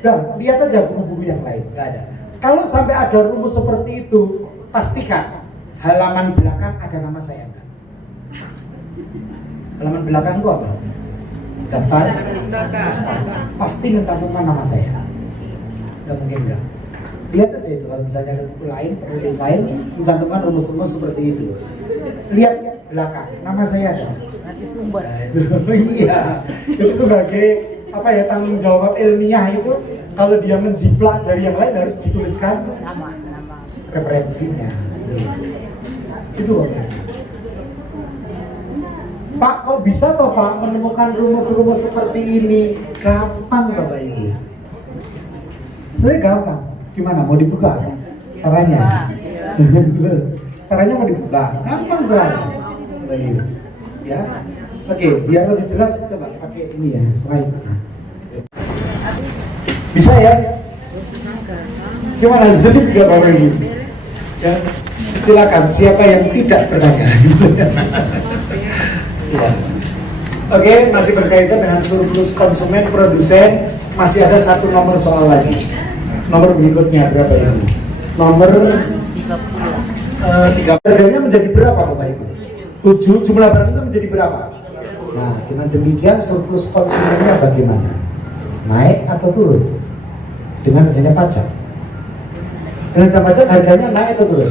Dan lihat aja buku-buku yang lain, nggak ada. Kalau sampai ada rumus seperti itu, pastikan halaman belakang ada nama saya enggak? Halaman belakang itu apa? Daftar. Pasti mencantumkan nama saya. Nggak mungkin enggak. Lihat aja itu, kalau misalnya ada buku lain, penulis lain mencantumkan rumus-rumus seperti itu. Lihat belakang, nama saya ada. Nanti sumber. Iya, itu sebagai apa ya, tanggung jawab ilmiah itu, kalau dia menjiplak dari yang lain harus dituliskan Nama. referensinya. Itu maksudnya. Pak, kok bisa toh Pak menemukan rumus-rumus seperti ini? Gampang Bapak Ibu. Sebenarnya gampang. Gimana? Mau dibuka caranya? Caranya mau dibuka? Gampang sekali. Baik. Ya. Oke, biar lebih jelas coba pakai ini ya, slide. Bisa ya? Gimana? Zulid gak Bapak Ibu? Ya. Silakan, siapa yang tidak bertanya? Ya. Oke, masih berkaitan dengan surplus konsumen produsen, masih ada satu nomor soal lagi. Nomor berikutnya berapa Ibu? Nomor 3. Harganya menjadi berapa Bapak Ibu? 7. Jumlah barangnya menjadi berapa? Nah, dengan demikian surplus konsumennya bagaimana? Naik atau turun? Dengan adanya pajak. Dengan pajak harganya naik atau turun?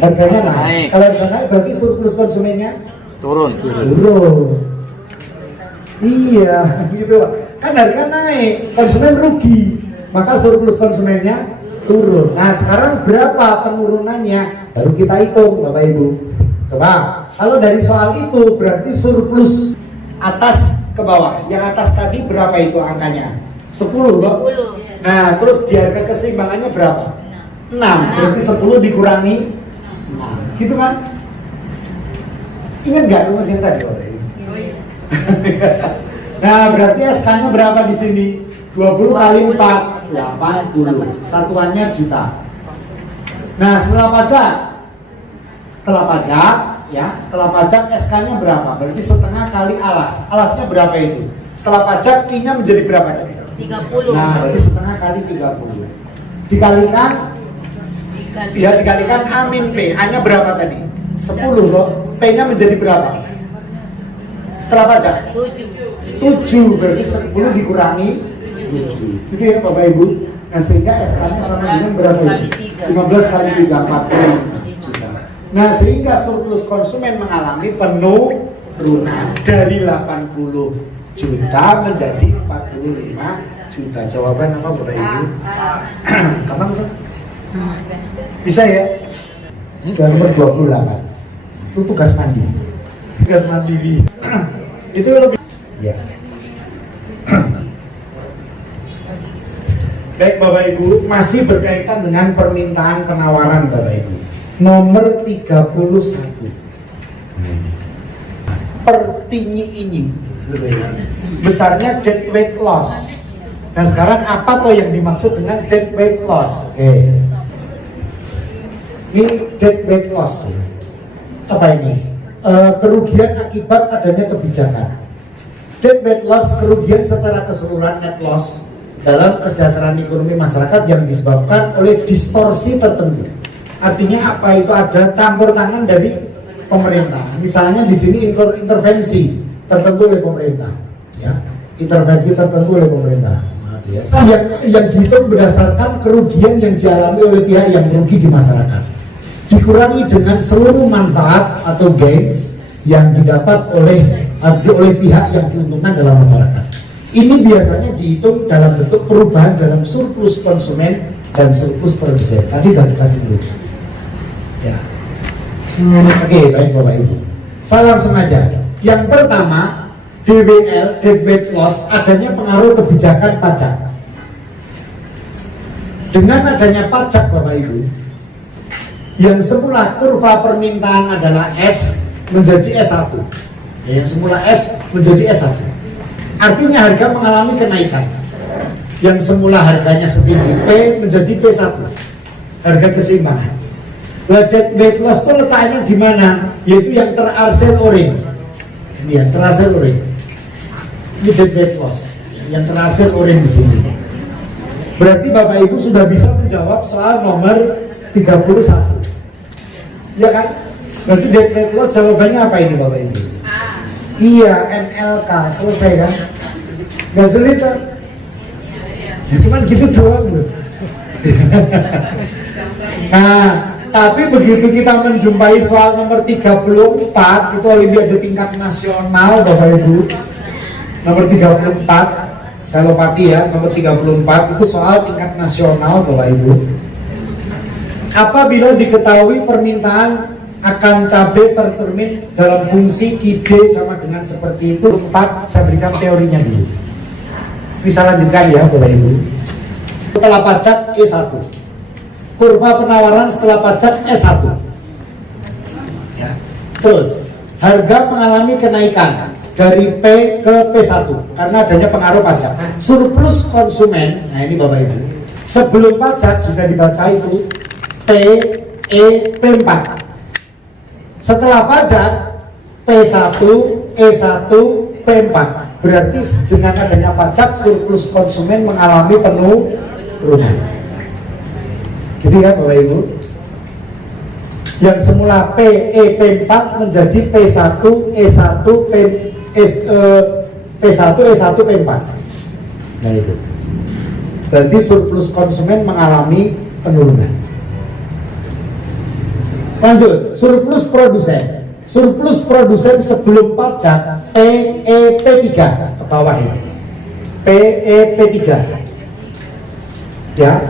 Harganya naik. Kalau harga naik berarti surplus konsumennya turun. Iya, gitu Pak. Kan harga naik, konsumen rugi, maka surplus konsumennya turun. Nah, sekarang berapa penurunannya? Baru kita hitung, Bapak Ibu. Coba, kalau dari soal itu berarti surplus atas ke bawah. Yang atas tadi berapa itu angkanya? 10, Pak. 10. Nah, terus di harga keseimbangannya berapa? 6. Berarti 10 dikurangi 6. Gitu kan? Ingat nggak rumus yang tadi, Bapak Ibu? Nah, berarti SK-nya berapa di sini? 20 kali 4, 80. Satuannya juta. Nah, setelah pajak SK-nya berapa? Berarti setengah kali alas. Alasnya berapa itu? Setelah pajak Q-nya menjadi berapa tadi? 30. Nah, berarti setengah kali 30. Dikalikan A min P. A-nya berapa tadi? 10 kok. P-nya menjadi berapa? Setelah pajak? 7. Berarti 10 dikurangi 7. Gitu ya Bapak Ibu. Nah, sehingga SK-nya sama dengan berapa? 15 kali 3, 40 juta. Nah, sehingga surplus konsumen mengalami penurunan dari 80 juta menjadi 45 juta. Jawaban apa Bapak Ibu? Gampang kan? Bisa ya? Dan nomor 28 itu tugas mandiri. Itu lebih ya. Baik Bapak Ibu, masih berkaitan dengan permintaan penawaran Bapak Ibu. Nomor 31. Pertinyi ini besarnya deadweight loss. Nah, sekarang apa toh yang dimaksud dengan deadweight loss? Oke. Ini deadweight loss. Apa ini? Kerugian akibat adanya kebijakan. Deadweight loss, kerugian secara keseluruhan net loss dalam kesejahteraan ekonomi masyarakat yang disebabkan oleh distorsi tertentu. Artinya apa? Itu ada campur tangan dari pemerintah. Misalnya di sini intervensi tertentu oleh pemerintah, ya, intervensi tertentu oleh pemerintah. Maaf ya. Yang dihitung berdasarkan kerugian yang dialami oleh pihak yang merugi di masyarakat, dikurangi dengan seluruh manfaat atau gains yang didapat oleh pihak yang diuntungkan dalam masyarakat. Ini biasanya dihitung dalam bentuk perubahan dalam surplus konsumen dan surplus produsen. Tadi sudah kita singgung. Ya. Oke, baik Bapak Ibu. Saya langsung aja. Yang pertama, DWL, dead weight loss, adanya pengaruh kebijakan pajak. Dengan adanya pajak Bapak Ibu, yang semula kurva permintaan adalah S menjadi S1. Yang semula S menjadi S1. Artinya harga mengalami kenaikan. Yang semula harganya setinggi P menjadi P1. Harga keseimbangan. Dead weight loss itu letaknya di mana? Yaitu yang terarsir orange. Ini yang terarsir orange. Ini dead weight loss. Yang terarsir orange di sini. Berarti Bapak Ibu sudah bisa menjawab soal nomor 31. Ya kan? Berarti dead weight loss jawabannya apa ini Bapak Ibu? Iya, NLK. Selesai kan? Gak sulit kan? Ya, cuman gitu doang loh. Nah, tapi begitu kita menjumpai soal nomor 34, itu Olimpiade tingkat nasional Bapak Ibu. Nomor 34, saya lopati ya, nomor 34 itu soal tingkat nasional Bapak Ibu. Apabila diketahui permintaan akan cabai tercermin dalam fungsi KID sama dengan seperti itu, 4, saya berikan teorinya dulu. Bisa lanjutkan ya Bapak Ibu. Setelah pajak E1, kurva penawaran setelah pajak S1 ya. Terus harga mengalami kenaikan dari P ke P1 karena adanya pengaruh pajak. Surplus konsumen, nah ini Bapak Ibu, sebelum pajak bisa dibaca itu P, E, P4. Setelah pajak P1, E1, P4. Berarti dengan adanya pajak surplus konsumen mengalami penurunan. Gitu ya Bapak Ibu. Yang semula P, E, P4 menjadi P1, E1, P1, E1, P4. Nah itu. Berarti surplus konsumen mengalami penurunan. Lanjut, surplus produsen. Surplus produsen sebelum pajak PEP3 ke bawah ini. PEP3. Ya.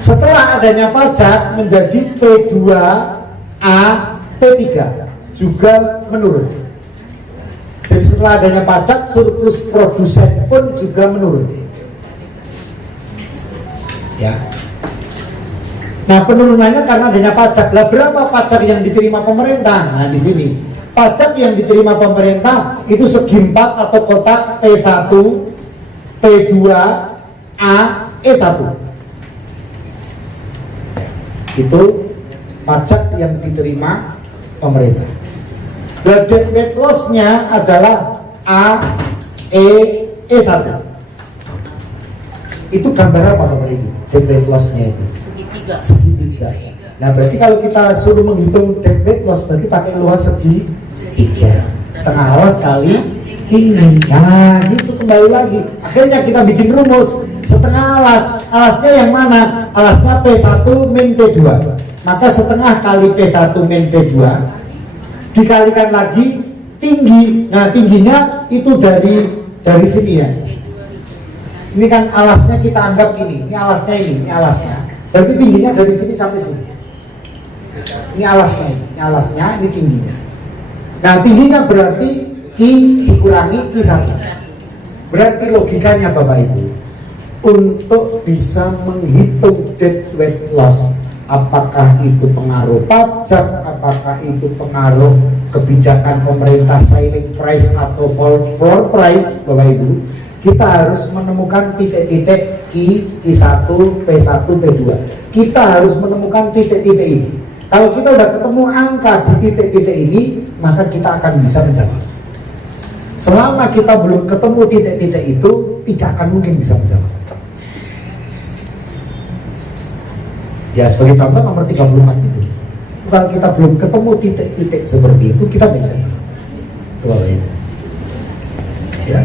Setelah adanya pajak menjadi P2A P3 juga menurun. Jadi setelah adanya pajak surplus produsen pun juga menurun. Ya. Nah penurunannya karena adanya pajak. Lah berapa pajak yang diterima pemerintah? Nah di sini pajak yang diterima pemerintah itu segi 4 atau kotak P1, P2, A, E1. Itu pajak yang diterima pemerintah. Nah dead weight loss-nya adalah A, E, E1. Itu gambar apa Bapak Ibu? Dead weight loss-nya itu segitiga. Nah berarti kalau kita suruh menghitung dead weight loss berarti pakai luas segitiga. Setengah alas kali ini. Nah itu kembali lagi. Akhirnya kita bikin rumus setengah alas. Alasnya yang mana? Alasnya P1 min P2. Maka setengah kali P1 min P2 dikalikan lagi tinggi. Nah tingginya itu dari sini ya. Ini kan alasnya kita anggap ini alasnya ini alasnya. Berarti tingginya dari sini sampai sini. Ini alasnya, ini tingginya. Nah tingginya berarti I dikurangi I1. Berarti logikanya Bapak Ibu, untuk bisa menghitung dead weight loss, apakah itu pengaruh pajak, apakah itu pengaruh kebijakan pemerintah ceiling price atau floor price Bapak Ibu, kita harus menemukan titik-titik I1, P1, P2. Kita harus menemukan titik-titik ini. Kalau kita udah ketemu angka di titik-titik ini, maka kita akan bisa menjawab. Selama kita belum ketemu titik-titik itu, tidak akan mungkin bisa menjawab. Ya sebagai contoh nomor 34 itu. Kalau kita belum ketemu titik-titik seperti itu, kita bisa jawab. Ya.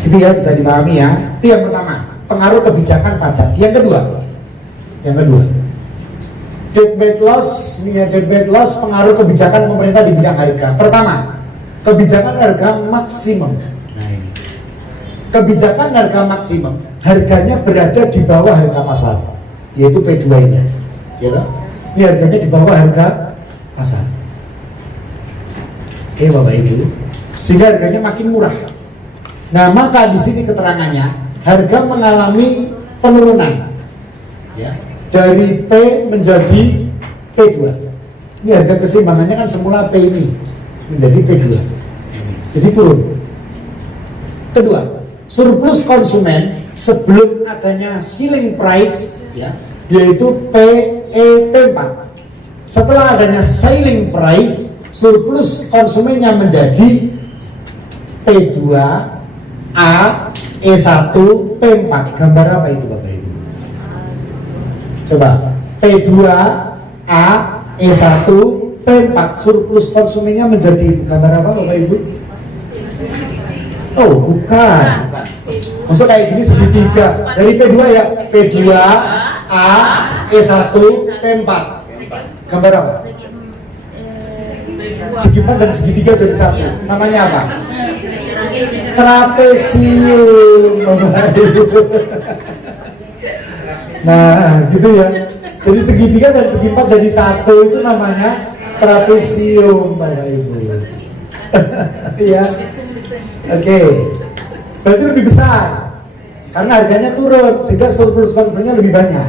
Itu ya bisa dipahami ya. Itu yang pertama, pengaruh kebijakan pajak. Yang kedua, dead weight loss. Ini ya, dead weight loss pengaruh kebijakan pemerintah di bidang harga. Pertama, kebijakan harga maksimum. Nah ini. kebijakan harga maksimum, harganya berada di bawah harga pasar, yaitu P2 ini, ya kan? Ini harganya di bawah harga pasar. Oke Bapak Ibu, sehingga harganya makin murah. Nah maka di sini keterangannya harga mengalami penurunan, ya, dari P menjadi P2. Ini harga keseimbangannya kan semula P ini menjadi P2, jadi turun. Kedua, surplus konsumen sebelum adanya ceiling price, ya, yaitu PEP4. Setelah adanya ceiling price, surplus konsumennya menjadi P2A E1 P4. Gambar apa itu Bapak Ibu? Coba P2A E1 P4, surplus konsumennya menjadi itu. Gambar apa Bapak Ibu? Oh bukan, maksud kayak gini segitiga dari P2 ya, P2A E1 P4. Gambar apa? Segi 4 dan segitiga jadi satu. Namanya apa? Trapesium. Nah gitu ya, jadi segitiga dan segi 4 jadi satu, itu namanya trapesium Bapak Ibu. Ya, oke. Berarti lebih besar karena harganya turun sehingga surplus konsumennya lebih banyak.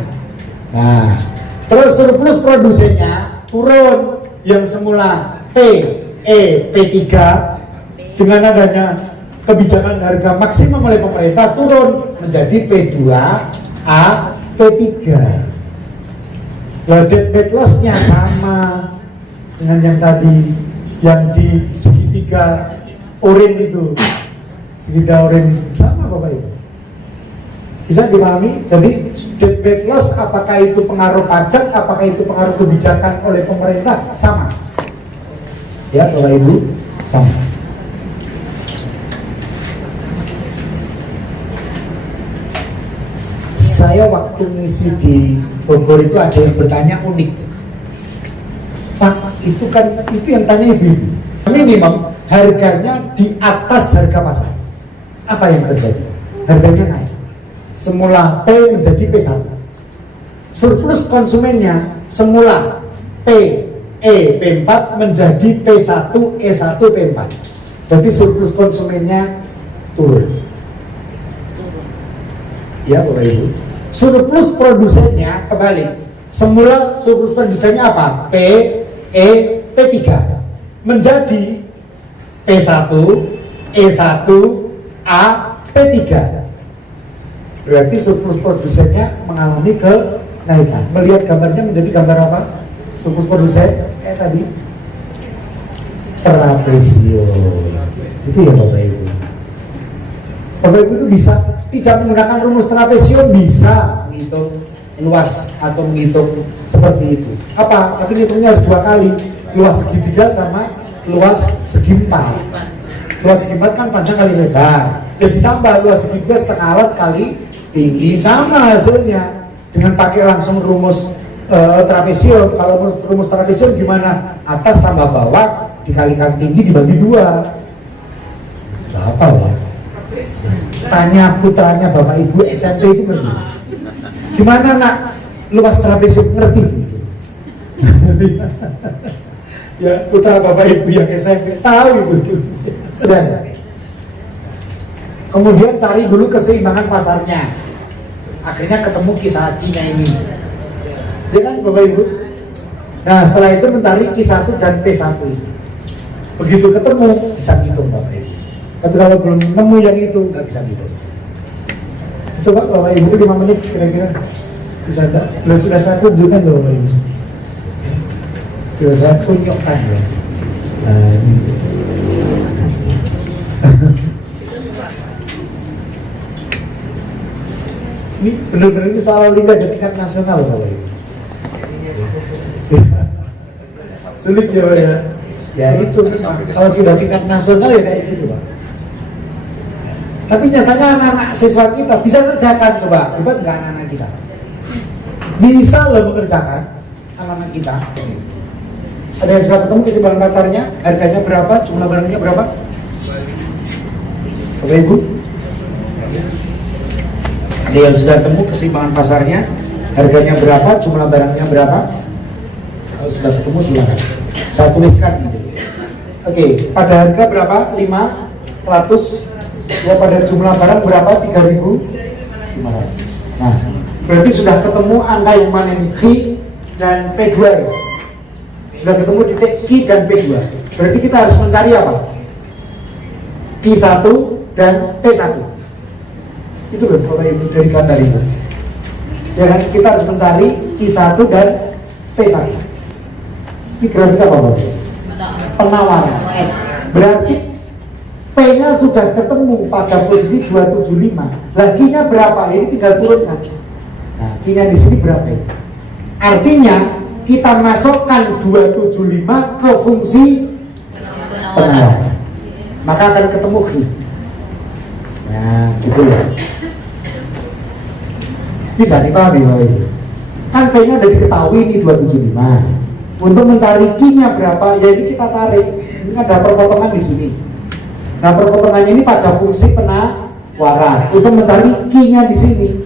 Nah, terus surplus produsennya turun, yang semula P3 dengan adanya kebijakan harga maksimum oleh pemerintah turun menjadi P2A P3. Debt loss-nya sama dengan yang tadi, yang di segitiga oranye itu, segitiga oranye sama Bapak Ibu. Bisa dipahami? Jadi debt loss apakah itu pengaruh pajak, apakah itu pengaruh kebijakan oleh pemerintah, sama. Ya Bapak Ibu, sama. Saya waktu ngisi di Bogor itu ada yang bertanya unik, Pak, itu kan itu yang tanya ibu-ibu, minimum harganya di atas harga pasar. Apa yang terjadi? Harganya naik. Semula P menjadi P1. Surplus konsumennya semula P4 menjadi P1 E1 P4. Jadi surplus konsumennya turun. Ya Bapak Ibu. Surplus produsennya kebalik. Semula surplus produsennya apa? P3 menjadi P1 E1 A P3. Berarti surplus produsennya mengalami kenaikan. Melihat gambarnya menjadi gambar apa? Surplus produsen kayak tadi, trapesium. Itu ya Bapak Ibu. Bapak Ibu itu bisa tidak menggunakan rumus trapesium, bisa menghitung luas atau menghitung seperti itu. Apa? Tapi hitungnya harus 2 kali, luas segitiga sama luas segi 4. Luas segi 4 kan panjang kali lebar. Jadi ditambah luas segitiga setengah alas kali tinggi, sama hasilnya. Dengan pakai langsung rumus trapesium. Kalau rumus trapesium gimana? Atas tambah bawah dikalikan tinggi dibagi 2. Gak apa ya? Tanya putranya Bapak Ibu SMP itu ngerti. Gimana nak luas trapesium, ngerti? Ya putra Bapak Ibu yang SMP tahu itu. Sudah enggak? Kemudian cari dulu keseimbangan pasarnya. Akhirnya ketemu Q1-nya ini. Ya kan Bapak Ibu? Nah setelah itu mencari Q1 dan P1 ini. Begitu ketemu bisa ngitung Bapak Ibu. Tapi kalau belum nemu yang itu nggak bisa ngitung. Coba Bapak Ibu 5 menit kira-kira bisa enggak? Belum sudah saya tunjukkan loh Bapak Ibu. Sudah saya tunjukkan loh. Nah, ini. Ini benar-benar ini soal liga di tingkat nasional Bapak Ibu. Sulit ya Pak ya. Ya itu kalau sudah tingkat nasional ya kayak gitu Pak. Tapi nyatanya anak-anak siswa kita bisa mengerjakan, coba hebat nggak anak-anak kita? Bisa loh mengerjakan anak-anak kita. Ada yang sudah ketemu keseimbangan pacarnya, harganya berapa, jumlah barangnya berapa? Bapak Ibu? Ada yang sudah temu keseimbangan pasarnya, harganya berapa, jumlah barangnya berapa? Kalau sudah ketemu silakan saya tuliskan. Oke, pada harga berapa? 500. Ya, pada jumlah barang berapa? 3.500. Nah, berarti sudah ketemu angka yang mana ini? Q dan P2 ya. Sudah ketemu titik Q dan P2. Berarti kita harus mencari apa? Q1 dan P1. Itu loh Bapak Ibu dari gambar itu. Ya kan, kita harus mencari Q1 dan P1. Ini grafik apa Bapak Ibu? Penawaran S. Berarti P-nya sudah ketemu pada posisi 275. Lagi-nya berapa? Ini tinggal turunkan. Nah, Q-nya di sini berapa ini? Artinya kita masukkan 275 ke fungsi penawaran. Maka akan ketemu Q. Nah, gitu ya. Bisa dipahami Bapak Ibu? Kan P-nya udah diketahui ini 275. Untuk mencari Q-nya berapa? Ya ini kita tarik. Ini ada perpotongan di sini. Nah, perpotongannya ini pada fungsi penawaran untuk mencari Q-nya di sini.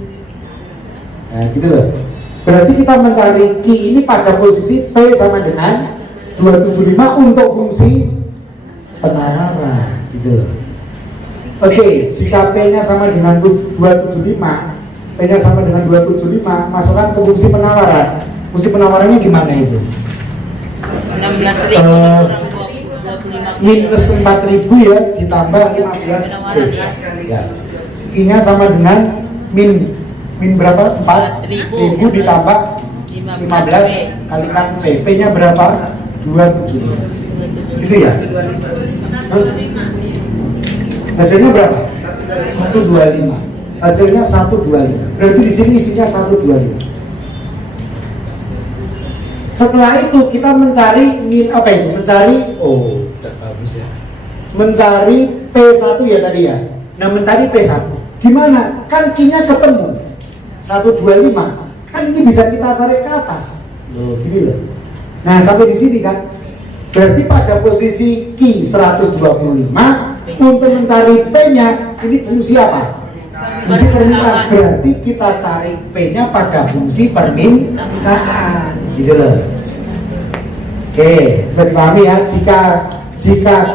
Nah, gitu loh. Berarti kita mencari Q ini pada posisi P sama dengan 275 untuk fungsi penawaran, gitu loh. Oke, jika P-nya sama dengan 275, P-nya sama dengan 275, masukkan ke fungsi penawaran. Fungsi penawarannya gimana itu? 16.000 minus 4.000 ya, ditambah 15 ya. Q-nya sama dengan min berapa? 4.000 ditambah 15 kalikan P. P-nya berapa? 275. Gitu ya? Hasilnya berapa? 125. Hasilnya 125. Berarti di sini isinya 125. Setelah itu kita mencari apa itu? Mencari udah bagus ya. Mencari P1 ya tadi ya. Nah, mencari P1. Gimana? Kan Q-nya ketemu 125. Kan ini bisa kita tarik ke atas. Loh, gini loh. Nah, sampai di sini kan. Berarti pada posisi Q 125 untuk mencari P-nya ini fungsi apa? Fungsi permintaan. Berarti kita cari P-nya pada fungsi permintaan. Gitu loh. Oke, bisa dipahami ya. Jika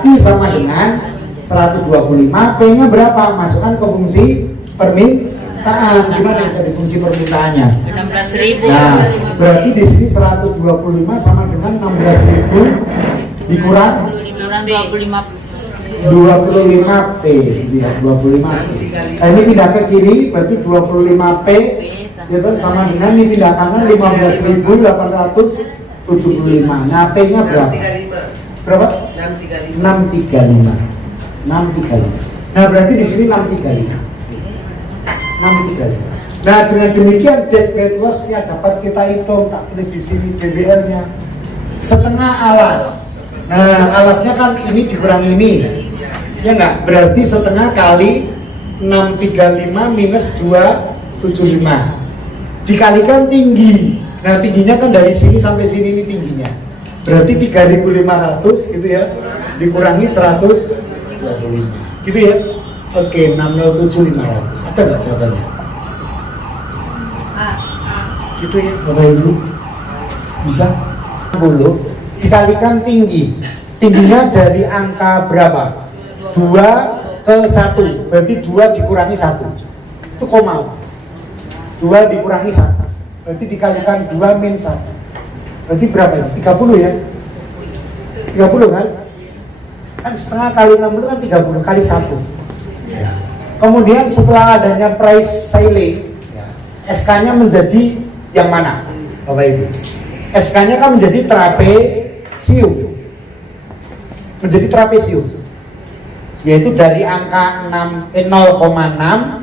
Q sama dengan 125, P-nya berapa? Masukkan ke fungsi permintaan. Gimana tadi fungsi permintaannya? 16.000. Nah, berarti di sini 125 sama dengan 16.000 dikurang 25 P. Ya, 25 P. Nah, ini pindah ke kiri, berarti 25 P. Itu sama dengan ini pindah kanan 15.875. Nah, P-nya berapa? Berapa? 635. Nah, berarti di sini 635. Nah, dengan demikian debt rate loss-nya dapat kita hitung, tak tulis di sini DBR-nya setengah alas. Nah, alasnya kan ini dikurangi ini, ya enggak? Berarti setengah kali 635 minus 275 dikalikan tinggi. Nah, tingginya kan dari sini sampai sini ini tingginya. Berarti 3.500 gitu ya. Dikurangi 125. Gitu ya. Oke, 607.500. Ada nggak jawabannya? Gitu ya, Bapak Ibu. Bisa? 10 dikalikan tinggi. Tingginya dari angka berapa? 2 ke 1. Berarti 2 dikurangi 1. Itu koma. 2 dikurangi 1. Berarti dikalikan 2 min 1. Berarti berapa ini? 30 ya? 30 kan? Kan setengah kali 60 kan 30 kali 1 ya. Kemudian setelah adanya price ceiling ya, SK-nya menjadi yang mana? Bapak Ibu, SK-nya kan menjadi trapesium. Menjadi trapesium, yaitu dari angka 0,6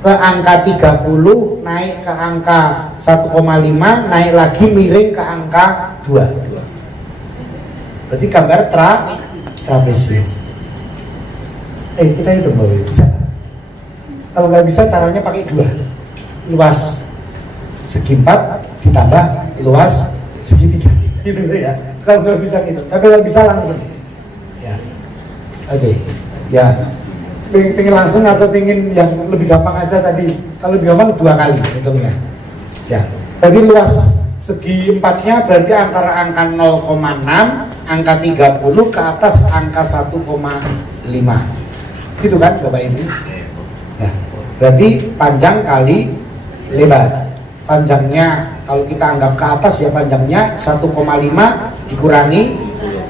ke angka 30, naik ke angka 1,5, naik lagi miring ke angka 2. Berarti gambar trapesius. Kita hitung Bapak, bisa? Kalau nggak bisa caranya pakai 2. Luas segi 4 ditambah luas segi 3. Gitu ya. Kalau nggak bisa gitu, tapi kalau bisa langsung. Ya. Oke. Ya. Pengen langsung atau pengen yang lebih gampang aja tadi? Kalau lebih gampang 2 kali hitungnya. Ya. Jadi luas segi empatnya berarti antara angka 0,6, angka 30 ke atas angka 1,5. Gitu kan Bapak Ibu? Nah, berarti panjang kali lebar. Panjangnya kalau kita anggap ke atas ya panjangnya 1,5 dikurangi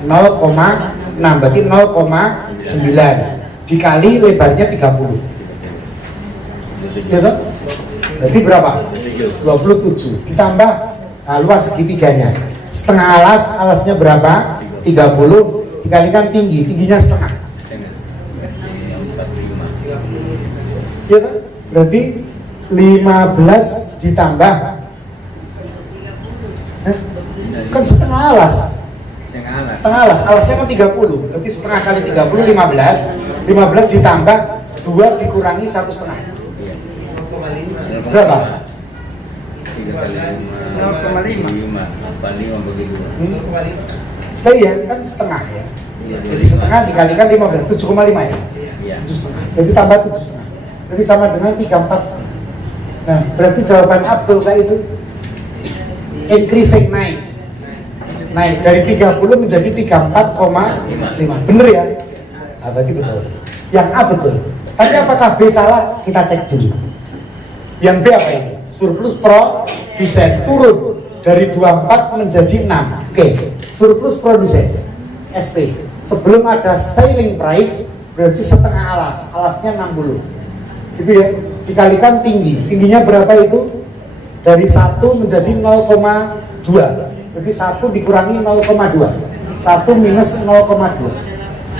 0,6 berarti 0,9 dikali lebarnya 30. Ya toh? Berarti berapa? 27 ditambah luas segitiganya. Setengah alas, alasnya berapa? 30 dikalikan tinggi, tingginya setengah. Ya toh? Berarti 15 ditambah kan setengah alas. Setengah alas, alasnya kan 30. Berarti setengah kali 30 15 ditambah 2 dikurangi 1,5. Berapa? 3 begitu. Oh iya, kan setengah ya. Jadi setengah dikalikan 15, 7,5 ya? Iya. 7,5. Jadi tambah 7,5. Jadi sama dengan 34,5. Nah, berarti jawaban Abdul kayak itu increasing naik dari 30 menjadi 34,5. Bener ya? Nah, berarti betul. Yang A betul. Tapi apakah B salah? Kita cek dulu. Yang B apa ini? Surplus produsen turun dari 24 menjadi 6. Oke. Surplus produsen SP. Sebelum ada selling price berarti setengah alas. Alasnya 60. Gitu ya. Dikalikan tinggi. Tingginya berapa itu? Dari 1 menjadi 0,2. Jadi 1 dikurangi 0,2. 1 minus 0,2.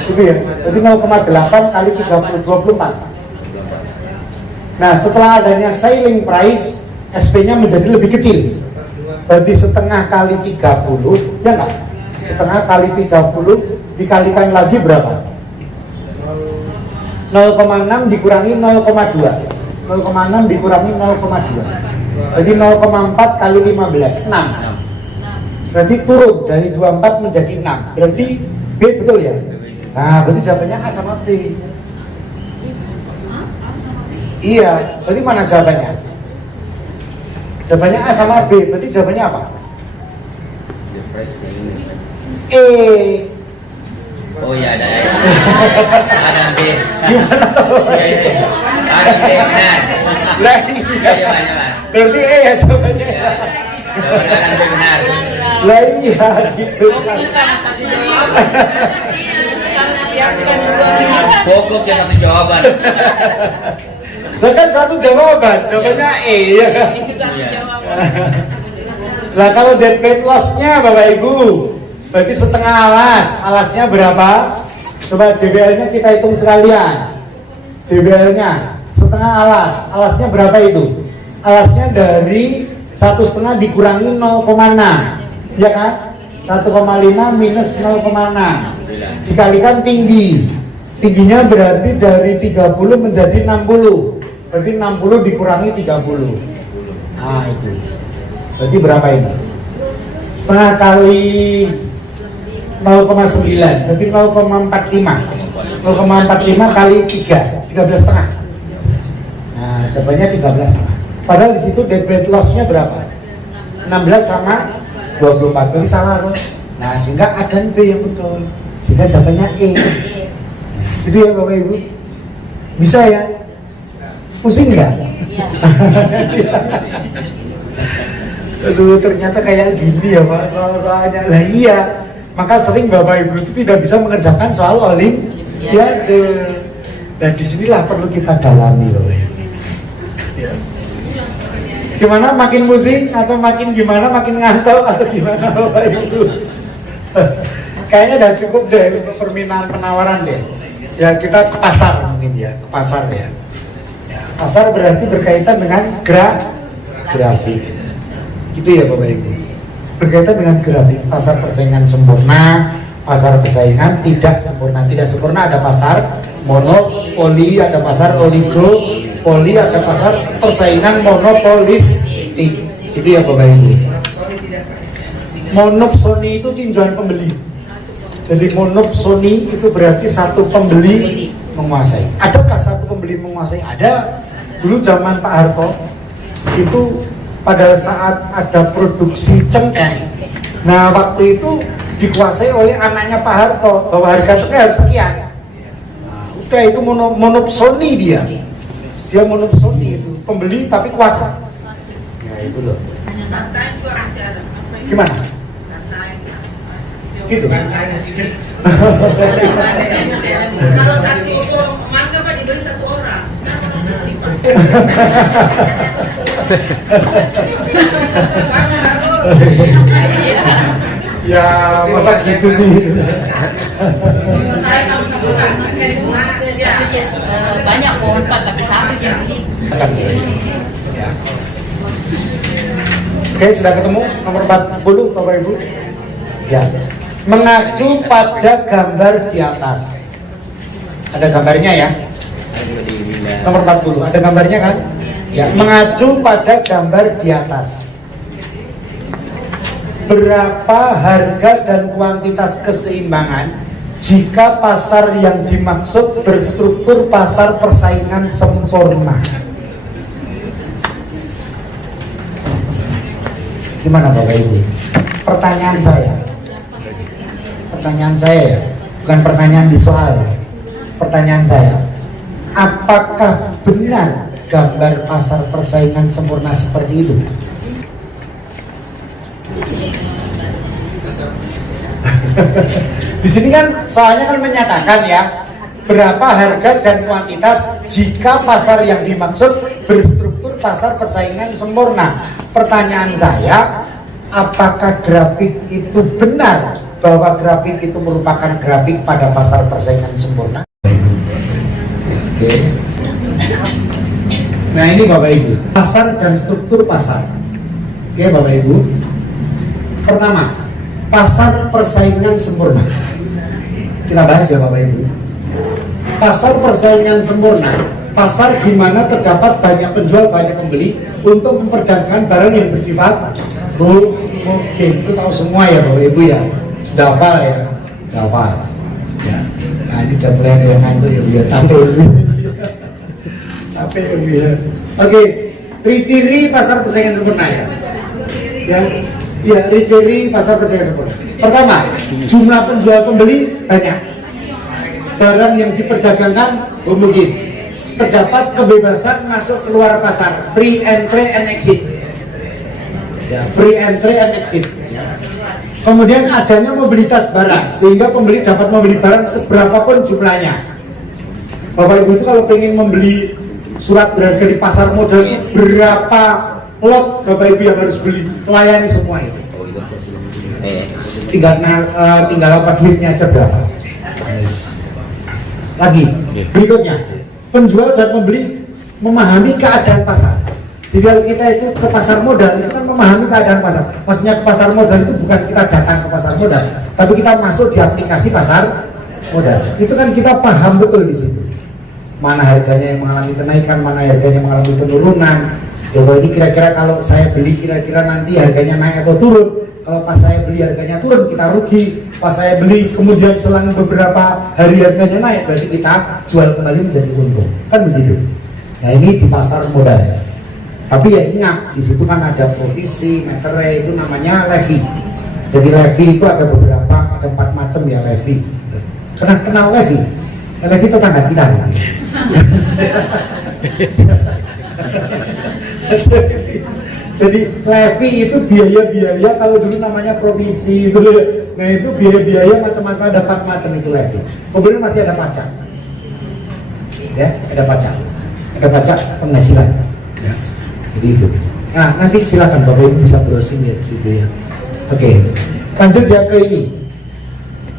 Gitu ya. Jadi 0,8 kali 30, 24. Nah, setelah adanya selling price, SP-nya menjadi lebih kecil. Berarti setengah kali 30, ya enggak? Setengah kali 30 dikalikan lagi berapa? 0,6 dikurangi 0,2. 0,6 dikurangi 0,2. Jadi 0,4 kali 15, 6. Berarti turun dari 24 menjadi 6. Berarti B betul ya? Nah, berarti jawabannya A sama B. Iya, berarti mana jawabannya? Jawabannya A sama B, berarti jawabannya apa? E. Oh iya ada ya. Ada B. Gimana? Ada B benar. Lah Iya, iya. iya. Berarti E ya jawabannya. Jawaban ada B benar. Lah iya gitu kan. Fokus ke satu jawaban. Lah kan satu jawaban, jawabannya E ya kan. Iya. Lah kalau dead weight loss-nya Bapak Ibu, berarti setengah alasnya berapa? Coba DBL-nya kita hitung sekalian. DBL-nya setengah alasnya berapa itu? Alasnya dari 1,5 dikurangi 0,6, ya kan? 1,5 minus 0,6 dikalikan tingginya berarti dari 30 menjadi 60. Berarti 60 dikurangi 30. Nah itu. Berarti berapa ini? Setengah kali 0,9. Berarti 0,45. 0,45 kali 3, 13,5. Nah, jawabannya 13,5. Padahal di situ dead weight loss-nya berapa? 16 sama 24. Berarti salah tuh. Nah, sehingga A dan B yang betul. Sehingga jawabannya E. Gitu ya Bapak Ibu. Bisa ya? Pusing nggak? Aduh, ternyata kayak gini ya Pak soal-soalnya. Lah iya. Maka sering Bapak Ibu itu tidak bisa mengerjakan soal olimpiade. Nah, disinilah perlu kita dalami Bapak Ibu. Gimana, makin pusing atau makin gimana, makin ngantuk atau gimana Bapak Ibu? Kayaknya udah cukup deh untuk permintaan penawaran deh. Ya kita ke pasar mungkin ya, ke pasar ya. Pasar berarti berkaitan dengan grafik. Gitu ya Bapak Ibu. Berkaitan dengan grafik. Pasar persaingan sempurna, pasar persaingan tidak sempurna. Tidak sempurna ada pasar monopoli, ada pasar oligopoli, ada pasar persaingan monopolistik. Itu ya Bapak Ibu. Monopsoni itu tinjauan pembeli. Jadi monopsoni itu berarti satu pembeli menguasai. Adakah satu pembeli menguasai? Ada. Dulu zaman Pak Harto itu pada saat ada produksi cengkeh, nah waktu itu dikuasai oleh anaknya Pak Harto bahwa harga cengkeh harus sekian. Nah, udah itu monopsoni dia monopsoni itu pembeli tapi kuasa. Ya itu loh. Gimana? Itu kan Kalau satu mangga Pak dibeli satu orang, kan monopsoni Pak. ya masa gitu sih. Banyak pohon Pak, tapi satu yang beli. Oke, sudah ketemu nomor 40 Bapak Ibu. Ya. Mengacu pada gambar di atas. Ada gambarnya ya? Nomor 40. Ada gambarnya kan? Ya, mengacu pada gambar di atas. Berapa harga dan kuantitas keseimbangan jika pasar yang dimaksud berstruktur pasar persaingan sempurna? Gimana Bapak Ibu? Pertanyaan saya ya, bukan pertanyaan di soal ya. Pertanyaan saya, apakah benar gambar pasar persaingan sempurna seperti itu? Di sini kan soalnya kan menyatakan ya, berapa harga dan kuantitas jika pasar yang dimaksud berstruktur pasar persaingan sempurna. Pertanyaan saya, apakah grafik itu benar bahwa grafik itu merupakan grafik pada pasar persaingan sempurna? Oke. Nah ini Bapak Ibu, pasar dan struktur pasar. Oke Bapak Ibu. Pertama, pasar persaingan sempurna. Kita bahas ya Bapak Ibu. Pasar persaingan sempurna, pasar di mana terdapat banyak penjual, banyak pembeli untuk memperdagangkan barang yang bersifat homogen. Itu tahu semua ya Bapak Ibu ya. Sudah hafal ya? Sudah hafal. Ya. Nah ini sudah mulai ada yang ngantuk ya, biar capek. Capek ya. Oke, ciri pasar persaingan sempurna ya. Ya, ciri pasar persaingan sempurna. Pertama, jumlah penjual pembeli banyak. Barang yang diperdagangkan homogen. Terdapat kebebasan masuk keluar pasar, free entry and exit. Ya, free entry and exit. Kemudian adanya mobilitas barang, sehingga pembeli dapat membeli barang seberapapun jumlahnya. Bapak Ibu itu kalau pengen membeli surat berharga di pasar modal, berapa lot Bapak Ibu yang harus beli, layani semua itu. Tinggal apa duitnya aja berapa. Lagi, berikutnya, penjual dan pembeli memahami keadaan pasar. Jadi kalau kita itu ke pasar modal, itu kan memahami keadaan pasar. Maksudnya ke pasar modal itu bukan kita datang ke pasar modal, tapi kita masuk di aplikasi pasar modal. Itu kan kita paham betul di situ. Mana harganya yang mengalami kenaikan, mana harganya yang mengalami penurunan. Ya ini kira-kira kalau saya beli kira-kira nanti harganya naik atau turun. Kalau pas saya beli harganya turun, kita rugi. Pas saya beli kemudian selang beberapa hari harganya naik, berarti kita jual kembali menjadi untung. Kan begitu. Nah ini di pasar modal ya. Tapi ya ingat, di situ kan ada provisi, meterai, itu namanya levy. Jadi levy itu ada beberapa, ada 4 macam ya levy. Pernah kenal levy? Levy itu tetangga kita. Jadi levy itu biaya-biaya, kalau dulu namanya provisi, dulu. Nah itu biaya-biaya macam-macam, ada 4 macam itu levy. Kemudian masih ada pajak. Ya, ada pajak penghasilan. Ya. Jadi itu. Nah nanti silakan Bapak Ibu bisa browsing ya di situ ya. Oke, lanjut ya ke ini.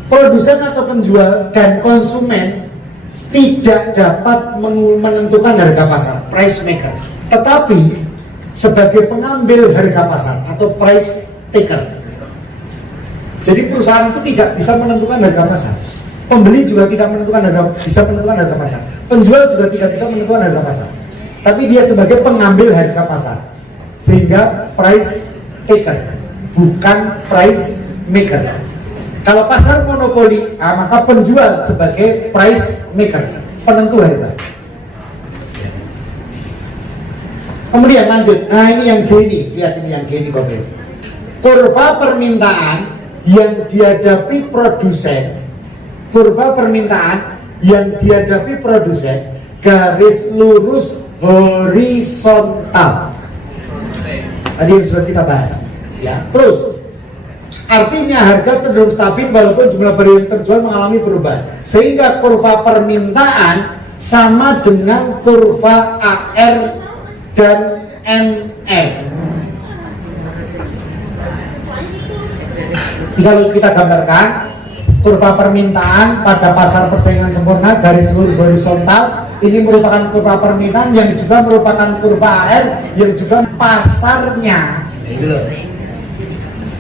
Produsen atau penjual dan konsumen tidak dapat menentukan harga pasar, price maker. Tetapi sebagai pengambil harga pasar atau price taker. Jadi perusahaan itu tidak bisa menentukan harga pasar. Pembeli juga tidak bisa menentukan harga pasar. Penjual juga tidak bisa menentukan harga pasar. Tapi dia sebagai pengambil harga pasar, sehingga price taker, bukan price maker. Kalau pasar monopoli, maka penjual sebagai price maker. penentu harga. Kemudian lanjut, nah ini yang G ini, lihat ini yang G ini Bapak Ibu. Kurva permintaan yang dihadapi produsen, kurva permintaan yang dihadapi produsen, garis lurus horizontal. Tadi yang sudah kita bahas. Ya, terus artinya harga cenderung stabil walaupun jumlah barang yang terjual mengalami perubahan. Sehingga kurva permintaan sama dengan kurva AR dan MR. Kalau kita gambarkan kurva permintaan pada pasar persaingan sempurna garis lurus horizontal, ini merupakan kurva permintaan yang juga merupakan kurva AR yang juga pasarnya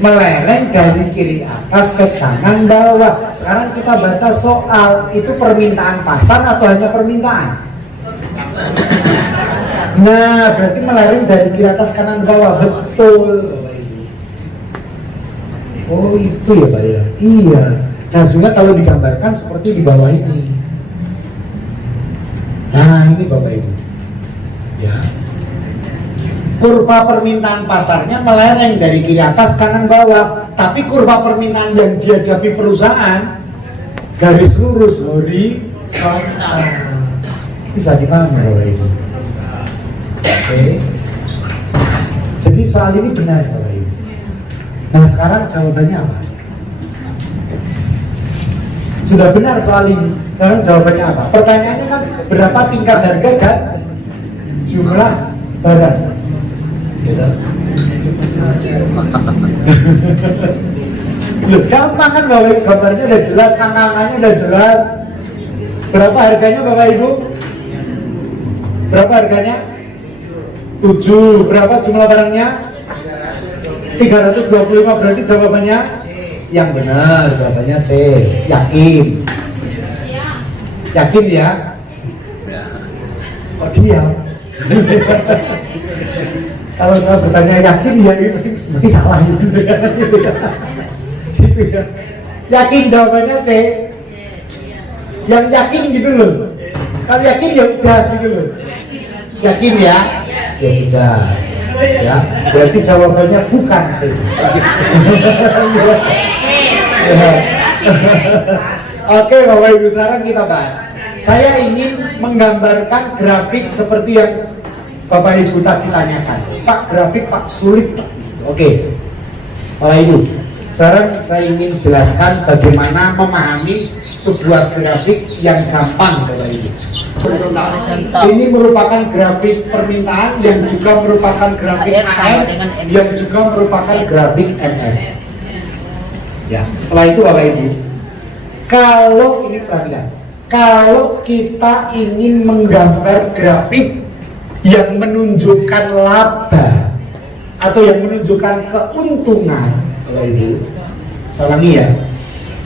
melereng dari kiri atas ke kanan bawah. Sekarang kita baca soal, itu permintaan pasar atau hanya permintaan? Nah, berarti melereng dari kiri atas kanan bawah. Betul. Oh itu ya Pak ya? Iya. Nah sehingga kalau digambarkan seperti di bawah ini. Nah ini Bapak Ibu ya, kurva permintaan pasarnya melereng dari kiri atas kanan bawah, tapi kurva permintaan yang dihadapi perusahaan garis lurus horizontal. Bisa dipahami Bapak Ibu? Oke. Jadi soal ini benar Bapak Ibu. Nah sekarang jawabannya apa? Sudah benar soal ini. Sekarang jawabannya apa? Pertanyaannya kan berapa tingkat harga dan jumlah barang? Gitu. Loh, gampang kan Bapak Ibu, gambarnya udah jelas, angka-angkanya udah jelas. Berapa harganya Bapak Ibu? Berapa harganya? 7. Berapa jumlah barangnya? 325. Berarti jawabannya yang benar, jawabannya C. Yakin? Yakin ya? Oh diam. Kalau saya bertanya yakin ya ini mesti salah gitu ya. Gitu ya. Yakin jawabannya C. Yang yakin gitu loh. Kalau yakin ya udah gitu loh. Yakin ya? Ya sudah. Ya, berarti jawabannya bukan C. Oke Bapak Ibu, sekarang kita bahas. Saya ingin menggambarkan grafik seperti yang Bapak Ibu tadi tanyakan. Pak, grafik Pak sulit. Oke Bapak Ibu, sekarang saya ingin jelaskan bagaimana memahami sebuah grafik yang gampang Bapak Ibu. Ini merupakan grafik permintaan yang juga merupakan grafik AR yang juga merupakan grafik MR. Ya, setelah itu Bapak Ibu, kalau ini perhatian, kalau kita ingin menggambar grafik yang menunjukkan laba atau yang menunjukkan keuntungan, Bapak Ibu, saya ulangi ya.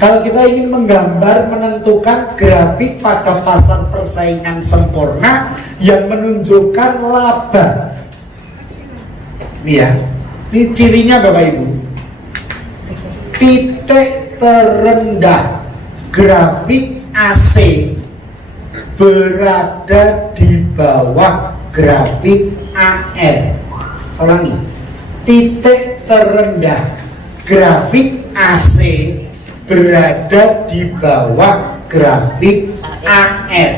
Kalau kita ingin menggambar menentukan grafik pada pasar persaingan sempurna yang menunjukkan laba, ini ya, ini cirinya Bapak Ibu. Titik terendah grafik AC berada di bawah grafik AR. Saya ulangi, titik terendah grafik AC berada di bawah grafik AR.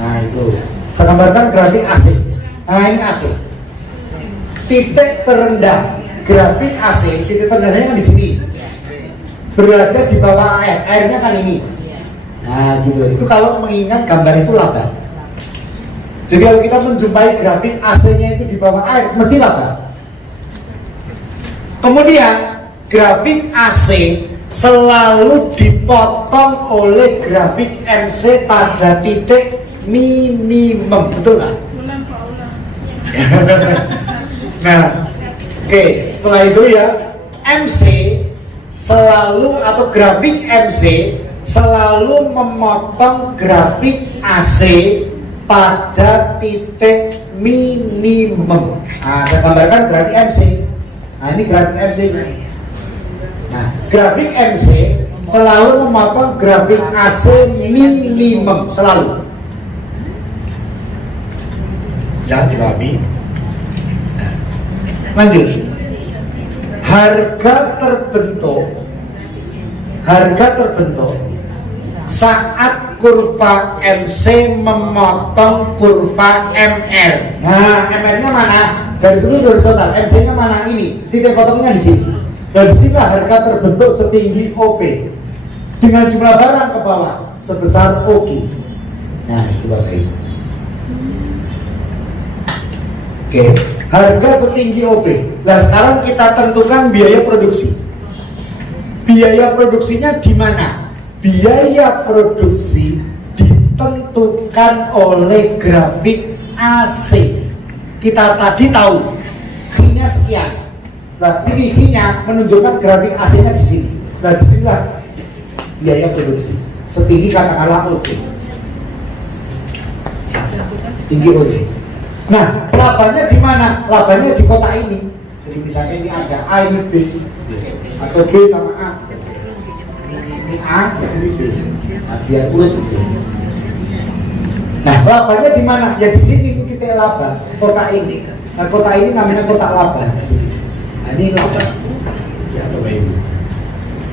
Nah itu, saya gambarkan grafik AC. Nah ini AC. Titik terendah grafik AC, titik terendahnya kan di sini. Berada di bawah AR, AR-nya kan ini. Nah gitu, itu kalau mengingat gambar itu laba. Jadi kalau kita menjumpai grafik AC-nya itu di bawah AR, mesti laba. Kemudian grafik AC selalu dipotong oleh grafik MC pada titik minimum, betul nggak? Nah, oke, setelah itu ya MC selalu atau grafik MC selalu memotong grafik AC pada titik minimum. Nah, saya gambarkan grafik MC. Nah, ini grafik MC. Nah, grafik MC selalu memotong grafik AC minimum, selalu. Bisa dipahami? Nah, lanjut. Harga terbentuk saat kurva MC memotong kurva MR. Nah, MR-nya mana? Garis ini horizontal, MC-nya mana? Ini. Titik potongnya di sini. Dan disinilah harga terbentuk setinggi OP dengan jumlah barang ke bawah sebesar OQ. Nah, itu Bapak Ibu. Oke, harga setinggi OP. Nah, sekarang kita tentukan biaya produksi. Biaya produksinya di mana? Biaya produksi ditentukan oleh grafik AC. Kita tadi tahu V-nya sekian. Nah, ini V-nya menunjukkan grafik AC-nya di sini. Nah, disinilah biaya produksi setinggi katakanlah OC. Setinggi OC. Nah, labanya di mana? Labanya di kotak ini. Jadi misalnya ini ada A, ini B, atau B sama A. Ini A, di sini B. Nah, biar bulat juga. Nah, labanya di mana? Ya di sini ini titik laba, kotak ini. Nah, kotak ini namanya kotak laba di sini. Nah, ini laba. Ya, Bapak Ibu.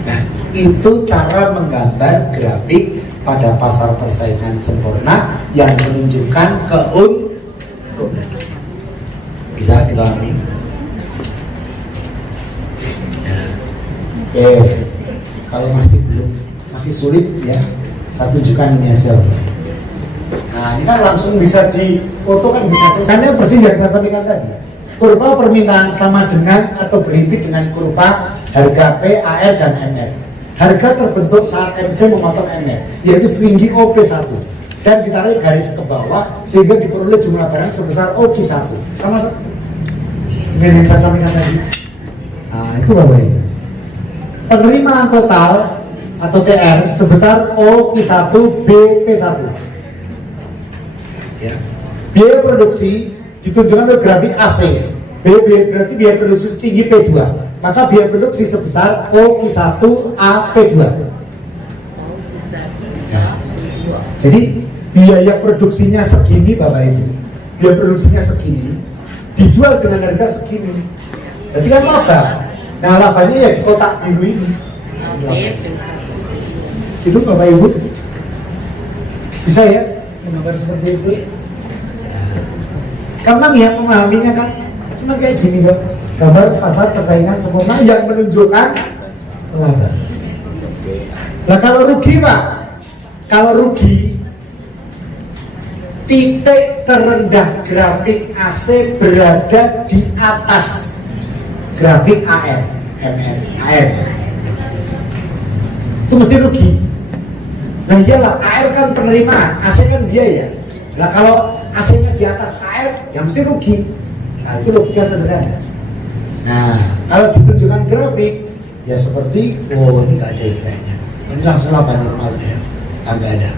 Nah, itu cara menggambar grafik pada pasar persaingan sempurna yang menunjukkan keuntungan. Bisa dipahami? Ya. Oke. Kalau masih sulit ya, saya tunjukkan ini aja. Nah, ini kan langsung bisa dipoto kan bisa selesai. Persis yang saya sampaikan tadi. Kurva permintaan sama dengan atau berhimpit dengan kurva harga P, AR, dan MR. Harga terbentuk saat MC memotong MR, yaitu setinggi OP1 dan ditarik garis ke bawah sehingga diperoleh jumlah barang sebesar OQ1. Sama dengan yang saya sampaikan tadi. Nah, itu Bapak Ibu. Penerimaan total atau TR sebesar OQ1 BP1. Ya. Biaya produksi ditunjukkan oleh grafik AC. Berarti biaya produksi setinggi P2. Maka biaya produksi sebesar OQ1 AP2. Ya. Jadi biaya produksinya segini Bapak Ibu. Biaya produksinya segini, dijual dengan harga segini. Berarti kan laba. Nah, labanya ya di kotak biru ini. Itu Bapak Ibu. Bisa ya menggambar seperti itu. Gampang ya memahaminya kan. Cuma kayak gini kok. Gambar pasar persaingan sempurna yang menunjukkan laba. Nah, kalau rugi Pak, kalau rugi titik terendah grafik AC berada di atas grafik AR, MR, AR. Itu mesti rugi. Nah iyalah, AR kan penerimaan, AC kan biaya. Nah kalau AC-nya di atas AR, ya mesti rugi. Nah itu logika sederhana. Nah, kalau ditunjukkan grafik, ya seperti, oh ini nggak ada kayaknya. Ini langsung laba normal ya, nggak ada.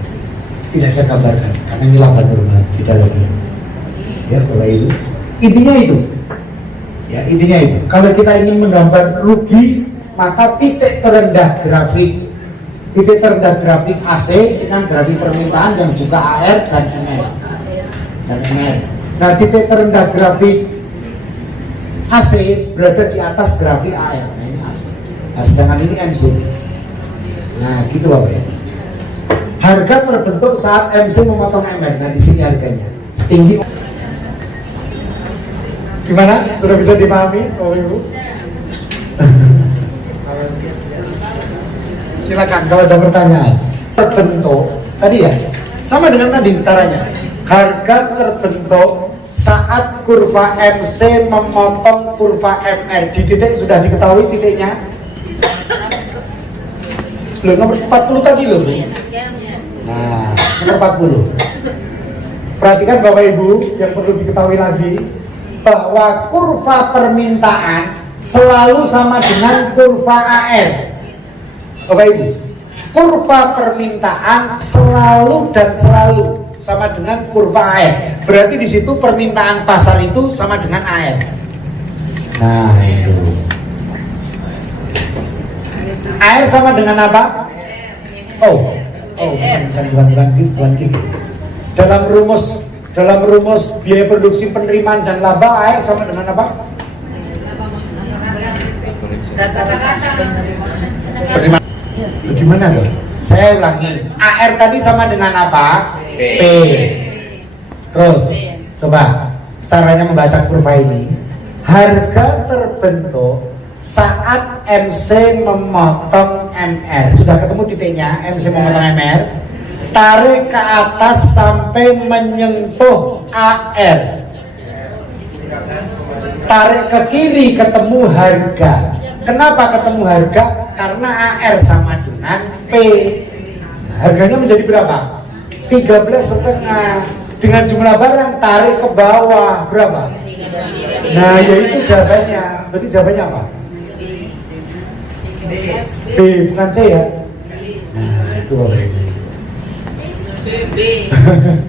Tidak saya gambarkan, karena ini laba normal, tidak lagi. Ya, Bapak Ibu. Intinya itu. Ya, intinya itu. Kalau kita ingin menggambar rugi, maka titik terendah grafik AC dengan grafik permintaan yang juga AR dan MR. Nah, titik terendah grafik AC berada di atas grafik AR. Nah, ini AC. Nah, sedangkan ini MC. Nah, gitu Bapak ya. Harga terbentuk saat MC memotong MR. Nah, di sini harganya setinggi. Gimana? Sudah bisa dipahami, Bapak Ibu? Silakan kalau ada pertanyaan. Terbentuk tadi ya, sama dengan tadi caranya. Harga terbentuk saat kurva MC memotong kurva MR. Di titik sudah diketahui titiknya. Loh, nomor 40 tadi loh. Nah, nomor 40. Perhatikan Bapak Ibu yang perlu diketahui lagi, bahwa kurva permintaan selalu sama dengan kurva AR. Bapak Ibu, kurva permintaan selalu sama dengan kurva AR. Berarti di situ permintaan pasar itu sama dengan AR. Nah, itu. AR sama dengan apa? Bukan gitu. Dalam rumus biaya produksi penerimaan dan laba AR sama dengan apa? Penerimaan. Gimana tuh? Saya ulangi. AR tadi sama dengan apa? P. Terus coba caranya membaca kurva ini. Harga terbentuk saat MC memotong MR. Sudah ketemu titiknya, MC memotong MR. Tarik ke atas sampai menyentuh AR. Tarik ke kiri ketemu harga. Kenapa ketemu harga? Karena AR sama dengan P. Harganya menjadi berapa? 13,5. Dengan jumlah barang tarik ke bawah berapa? Nah, yaitu jawabannya. Berarti jawabannya apa? B, bukan C ya? Nah, itu boleh.